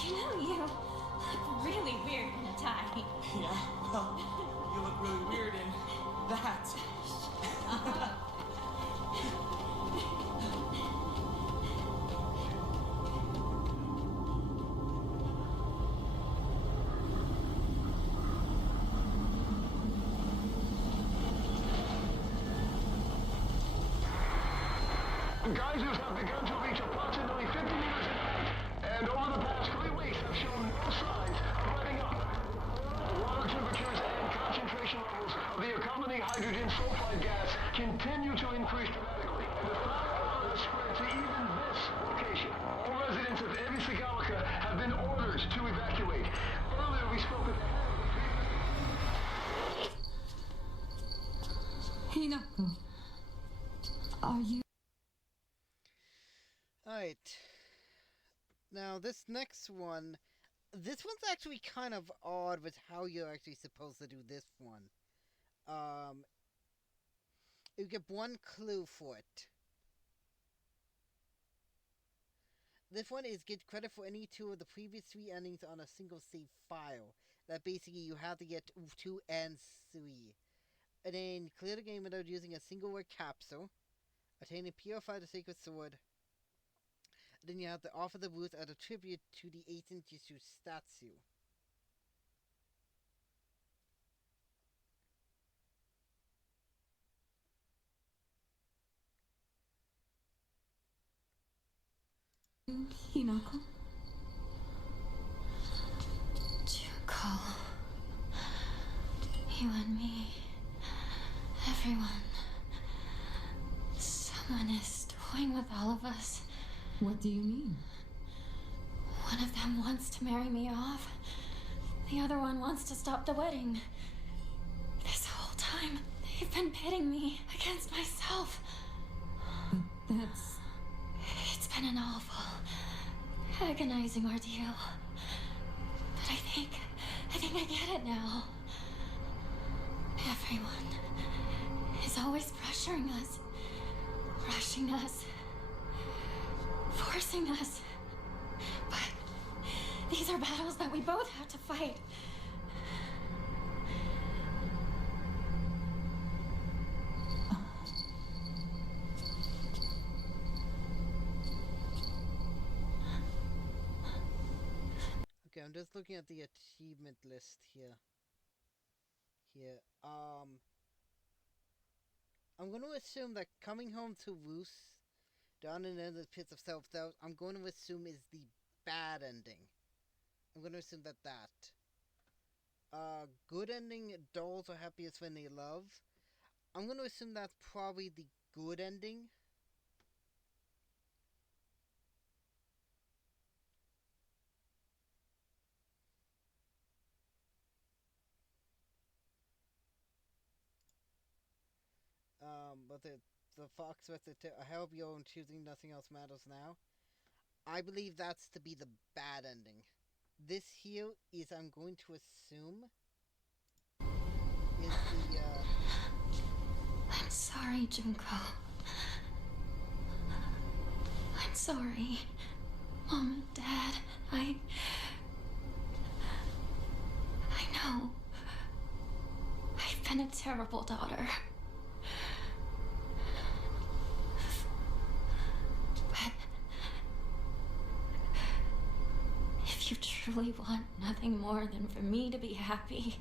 You know, you look really weird in a tie. Yeah, well, you look really weird in that. Geysers have begun to reach approximately 50 meters in height, and over the past 3 weeks have shown no signs of letting up. Water temperatures and concentration levels of the accompanying hydrogen sulfide gas continue to increase dramatically, and the fire has spread to even this location. All residents of Ebisugaoka have been ordered to evacuate. Earlier we spoke with the head of the Hinako, are you? Alright. Now, this next one... This one's actually kind of odd with how you're actually supposed to do this one. You get one clue for it. This one is get credit for any 2 of the previous 3 endings on a single save file. That basically you have to get 2 and 3. And then clear the game without using a single word capsule. Attain and purify the sacred sword. Then you have to offer the root as a tribute to the ancient Jisoo statue. Hinako? Junko. You and me. Everyone. Someone is toying with all of us. What do you mean? One of them wants to marry me off. The other one wants to stop the wedding. This whole time, they've been pitting me against myself. But it's been an awful, agonizing ordeal. But I think I get it now. Everyone is always pressuring us, rushing us, forcing us. But these are battles that we both have to fight. Okay, I'm just looking at the achievement list here. I'm going to assume that coming home to roost down in the pits of self-doubt, I'm going to assume is the bad ending. I'm going to assume that. Good ending, dolls are happiest when they love. I'm going to assume that's probably the good ending. But the fox with the I hope you're choosing nothing else matters now. I believe that's to be the bad ending. This here is, I'm going to assume, is the, I'm sorry, Junko. I'm sorry. Mom and Dad, I know. I've been a terrible daughter. But if you truly want nothing more than for me to be happy,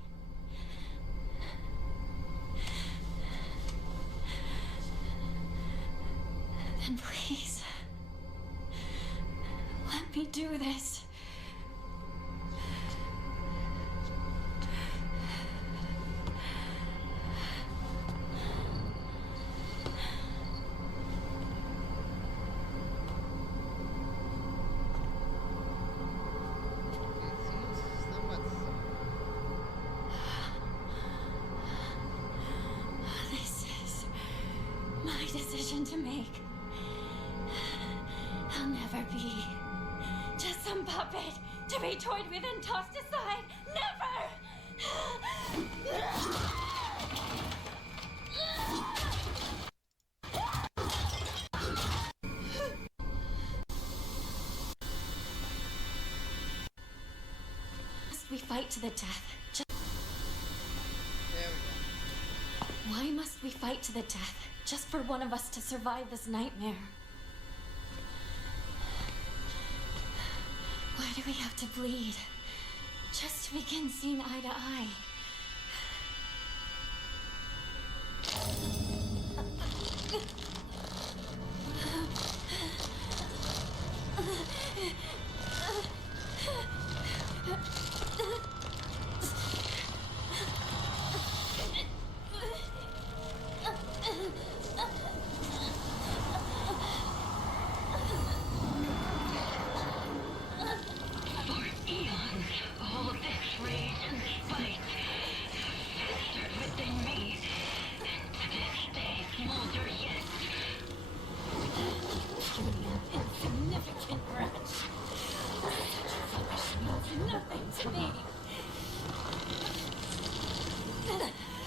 then please, let me do this. decision to make. I'll never be just some puppet to be toyed with and tossed aside. Never! Must we fight to the death? There we go. Why must we fight to the death just for one of us to survive this nightmare? Why do we have to bleed just to begin seeing eye to eye?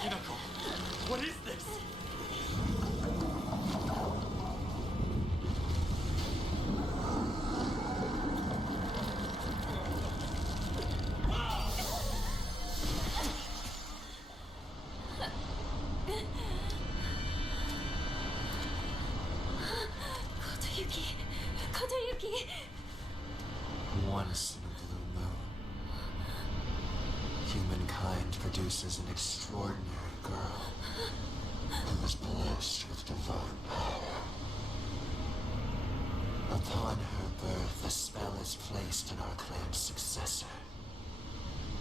Hinako, what is this? Kotoyuki! Once in a blue moon, humankind produces an extraordinary girl who is blessed with divine power. Upon her birth, a spell is placed on our clan's successor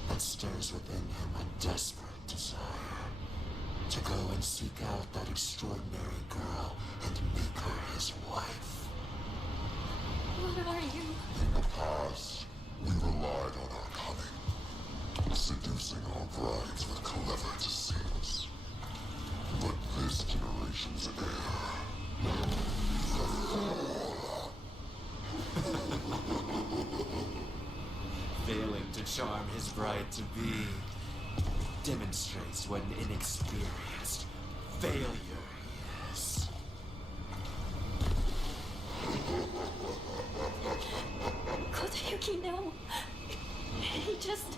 that stirs within him a desperate desire to go and seek out that extraordinary girl and make her his wife. What are you? In the past, we relied on our cunning, seducing our brides with clever deceits. But this generation's heir is a fool. Failing to charm his bride to be demonstrates what an inexperienced failure he is. Kotoyuki, no. He just...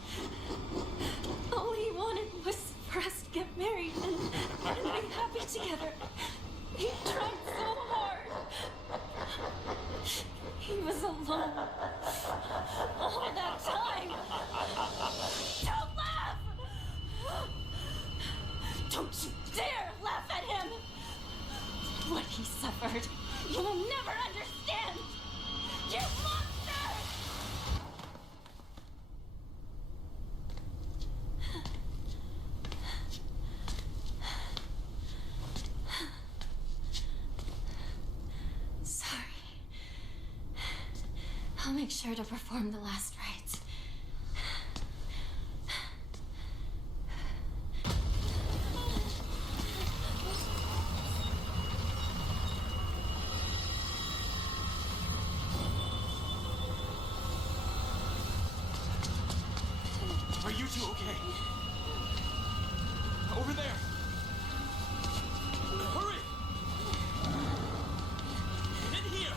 all he wanted was for us to get married and be happy together. He tried so hard. He was alone. All that time. Don't laugh! Don't you dare laugh at him! What he suffered, you will never understand! You monster! Sorry. I'll make sure to perform the last rites. Are you two okay? Over there! Hurry! In here!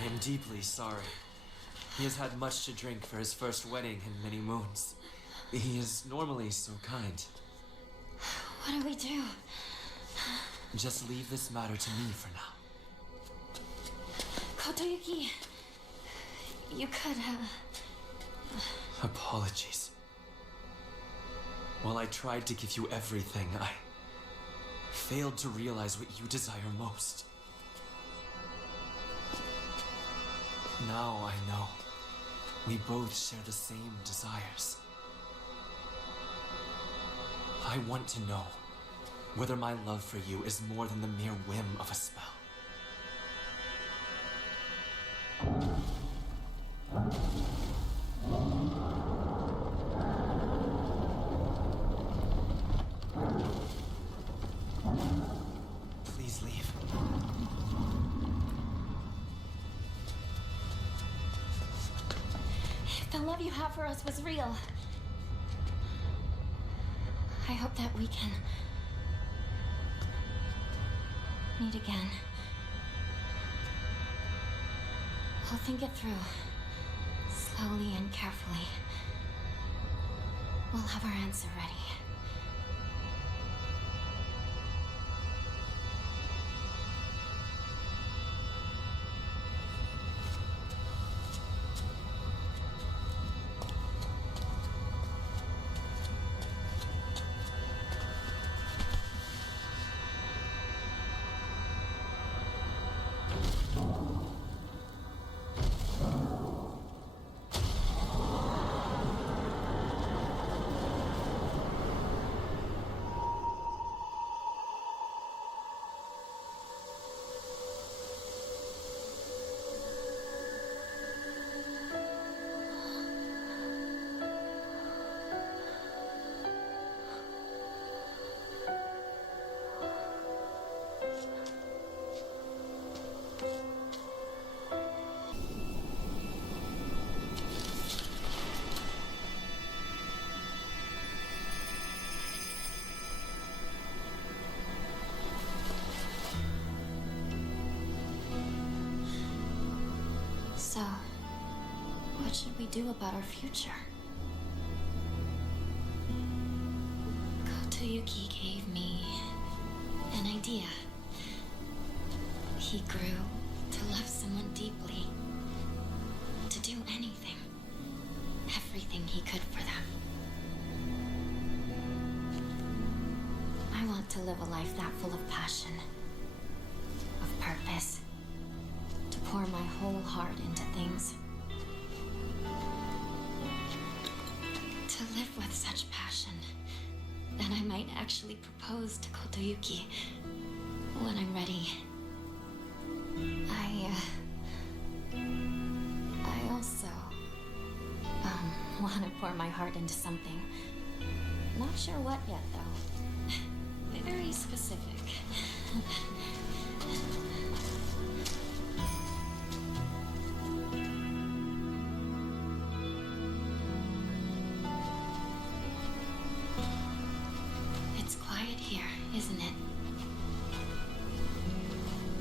I am deeply sorry. He has had much to drink for his first wedding in many moons. He is normally so kind. What do we do? Just leave this matter to me for now. Kotoyuki, you could, Apologies. While I tried to give you everything, I failed to realize what you desire most. Now I know. We both share the same desires. I want to know whether my love for you is more than the mere whim of a spell. if the love you have for us was real, I hope that we can meet again. I'll think it through, slowly and carefully. We'll have our answer ready. So, what should we do about our future? Kotoyuki gave me an idea. He grew to love someone deeply, to do anything, everything he could for them. I want to live a life that full of passion, of purpose, to pour my whole heart into things. To live with such passion that I might actually propose to Kotoyuki when I'm ready. I also want to pour my heart into something. Not sure what yet, though. Very specific. It's quiet here, isn't it?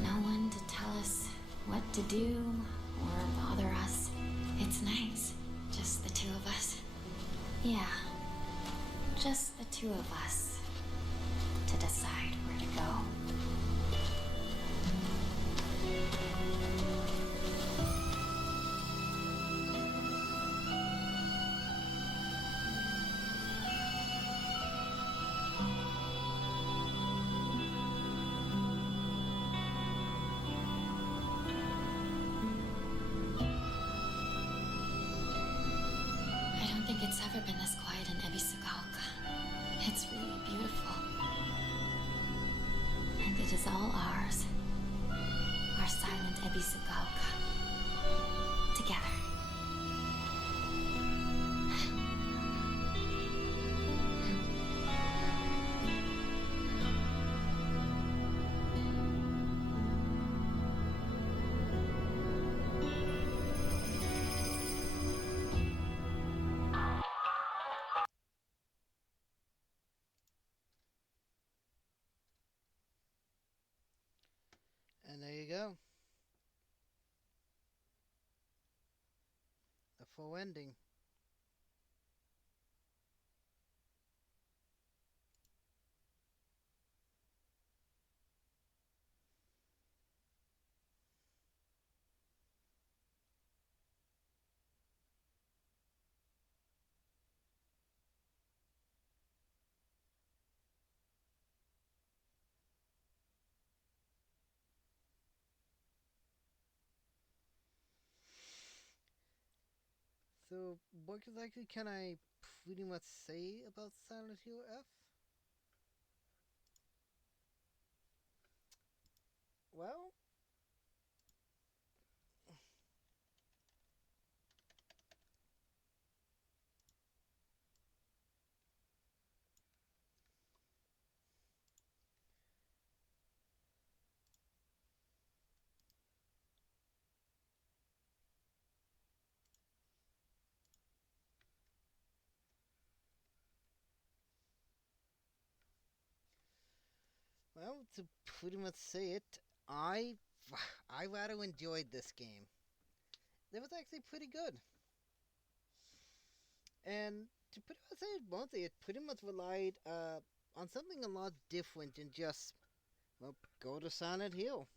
No one to tell us what to do or bother us. It's nice. Just the two of us. Yeah. Just the two of us to decide where to go. I don't think it's ever been this quiet in Ebisugaoka. It's really beautiful. And it is all ours. Our silent Ebisugaoka. Together. And there you go. The full ending. So, what exactly can I pretty much say about Silent Hill F? Well, Well, to pretty much say it, I I rather enjoyed this game. It was actually pretty good. And to pretty much say it mostly, it pretty much relied on something a lot different than just, well, go to Silent Hill.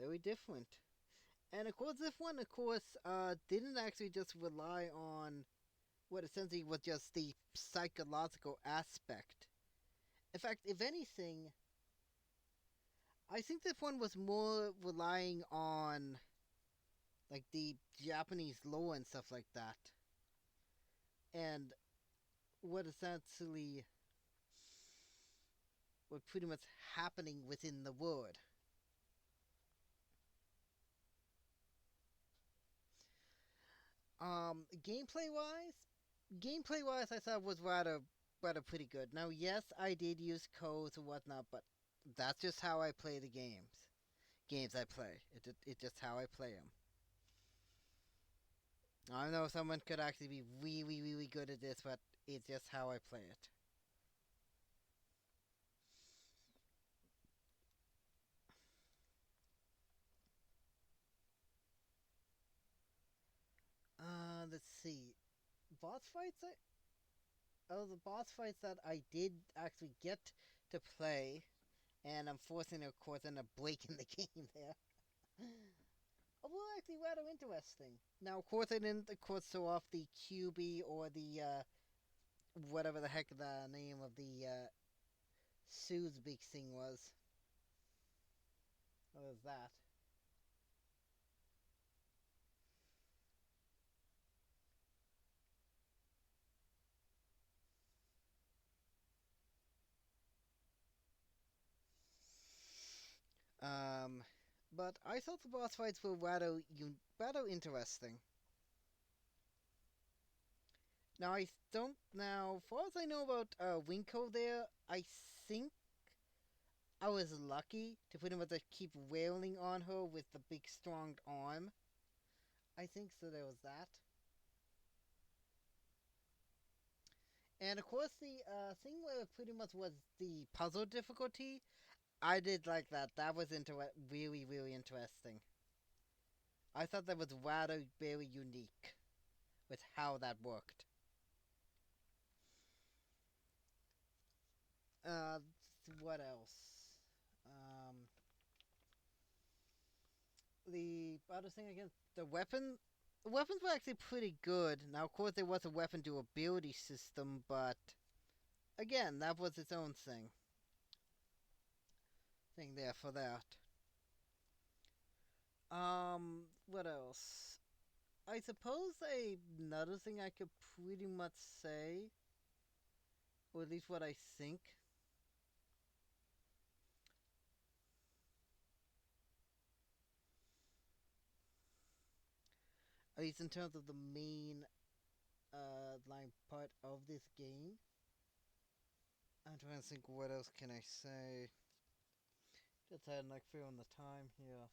Very different. And of course, this one, of course, didn't actually just rely on what essentially was just the psychological aspect. In fact, if anything, I think this one was more relying on like the Japanese lore and stuff like that, and what essentially was pretty much happening within the world. Gameplay wise, I thought was rather pretty good. Now, yes, I did use codes and whatnot, but that's just how I play the games. Games I play. It's just how I play them. I know someone could actually be really, really good at this, but it's just how I play it. Let's see. Boss fights, the boss fights that I did actually get to play, and unfortunately, of course, ended up breaking the game there. Well, actually, rather interesting. Now, of course, I didn't, of course, show off the QB or the, whatever the heck the name of the, Sue's big thing was. What was that? But I thought the boss fights were rather interesting. Now, far as I know about Winko there, I think I was lucky to pretty much keep wailing on her with the big strong arm. I think so. There was that, and of course the thing where it pretty much was the puzzle difficulty. I did like that. That was really interesting. I thought that was rather very unique with how that worked. Uh, what else? Um, the other thing again, the weapon. The weapons were actually pretty good. Now, of course, there was a weapon durability system, but again, that was its own thing there for that. What else? I suppose another thing I could pretty much say, or at least what I think, at least in terms of the main line part of this game. I'm trying to think what else can I say. Just had like feeling the time here.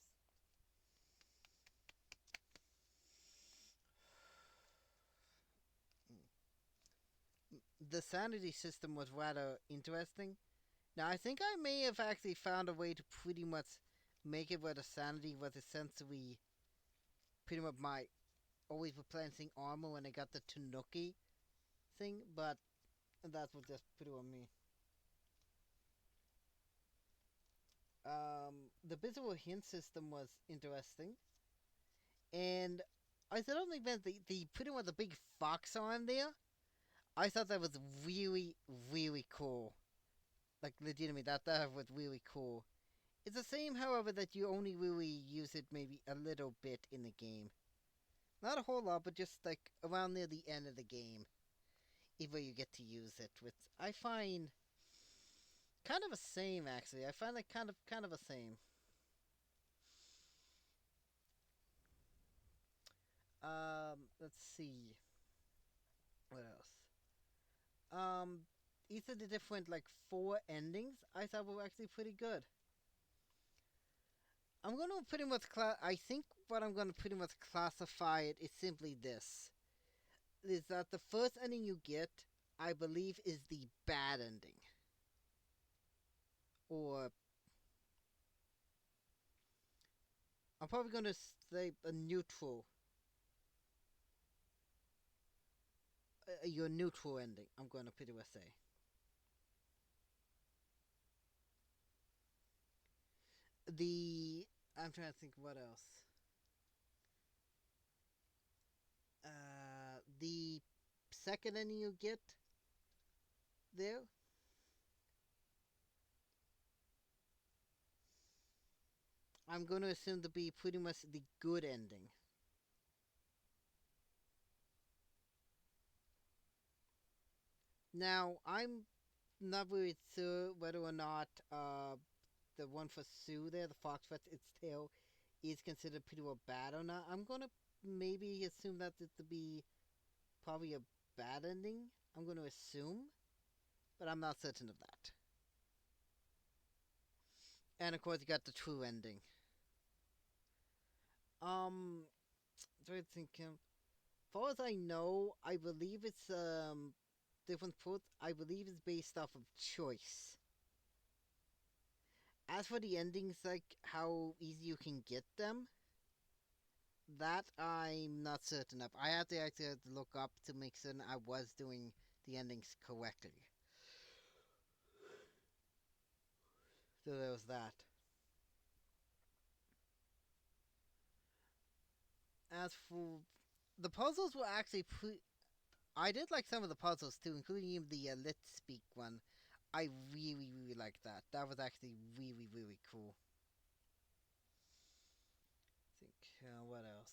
The sanity system was rather interesting. Now I think I may have actually found a way to pretty much make it where the sanity was essentially pretty much my always replenishing armor when I got the Tanuki thing, but that was just pretty on me. The visual hint system was interesting, and I don't think that the pretty much the big fox arm there. I thought that was really cool. Like legitimately, that was really cool. It's the same, however, that you only really use it maybe a little bit in the game. Not a whole lot, but just like around near the end of the game, is where you get to use it. Which I find kind of a same, actually. I find it kind of a same. Let's see. What else? Each of the different like 4 endings I thought were actually pretty good. I'm gonna pretty much I think what I'm gonna pretty much classify it is simply this: is that the first ending you get, I believe, is the bad ending. Or I'm probably going to say a neutral. Your neutral ending, I'm going to pretty well say. I'm trying to think what else. The second ending you get there, I'm going to assume to be pretty much the good ending. Now, I'm not really sure whether or not the one for Sue there, the fox with its tail, is considered pretty well bad or not. I'm going to maybe assume that it to be probably a bad ending. I'm going to assume, but I'm not certain of that. And of course, you got the true ending. Do I think? As far as I know, I believe it's different quotes. I believe it's based off of choice. As for the endings, like how easy you can get them, that I'm not certain of. I have to actually look up to make certain I was doing the endings correctly. So there was that. As for the puzzles were actually I did like some of the puzzles too, including even the Let's Speak one. I really, really liked that. That was actually really, really cool. I think, what else?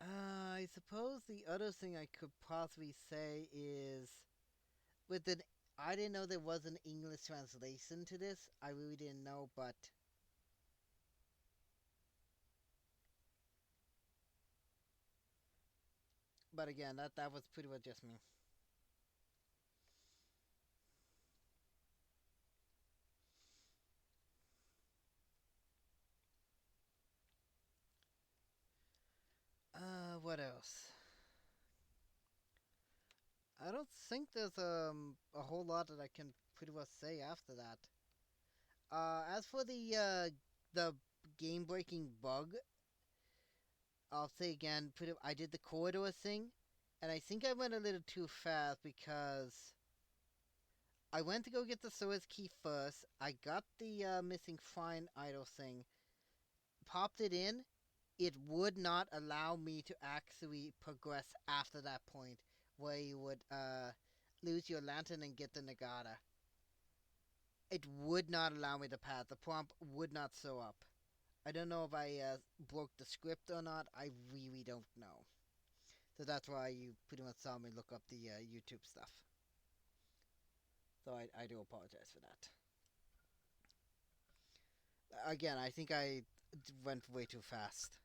I suppose the other thing I could possibly say is, with an, I didn't know there was an English translation to this. I really didn't know, but again, that was pretty much just me. What else? I don't think there's a whole lot that I can pretty well say after that. As for the game breaking bug, I'll say again, I did the corridor thing, and I think I went a little too fast because I went to go get the Sora's key first. I got the missing fine idol thing, popped it in. It would not allow me to actually progress after that point, where you would lose your lantern and get the Nagata. It would not allow me to pass. The prompt would not show up. I don't know if I broke the script or not. I really don't know. So that's why you pretty much saw me look up the YouTube stuff. So I do apologize for that. Again, I think I went way too fast.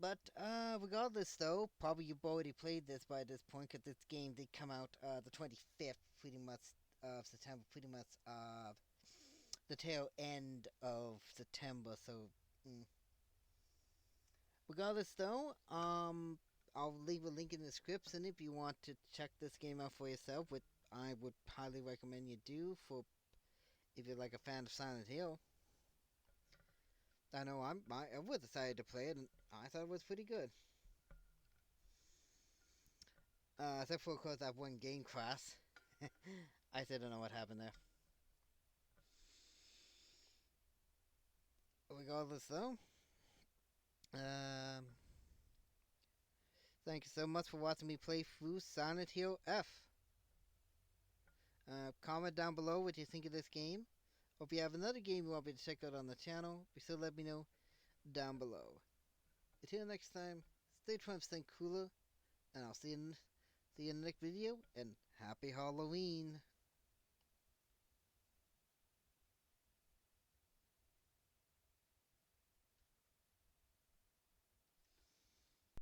But regardless, though, probably you've already played this by this point because this game did come out the 25th, pretty much, of September, pretty much the tail end of September. So, regardless, though, I'll leave a link in the description if you want to check this game out for yourself, which I would highly recommend you do for if you're like a fan of Silent Hill. I know I was decided to play it, and I thought it was pretty good. Except for, of course, that one game crash. I still don't know what happened there. Regardless, though, thank you so much for watching me play through Slient Hill F. Comment down below what you think of this game. Or if you have another game you want me to check out on the channel, be sure to let me know down below. Until next time, stay Trump, stay cooler, and I'll see you in the next video, and happy Halloween!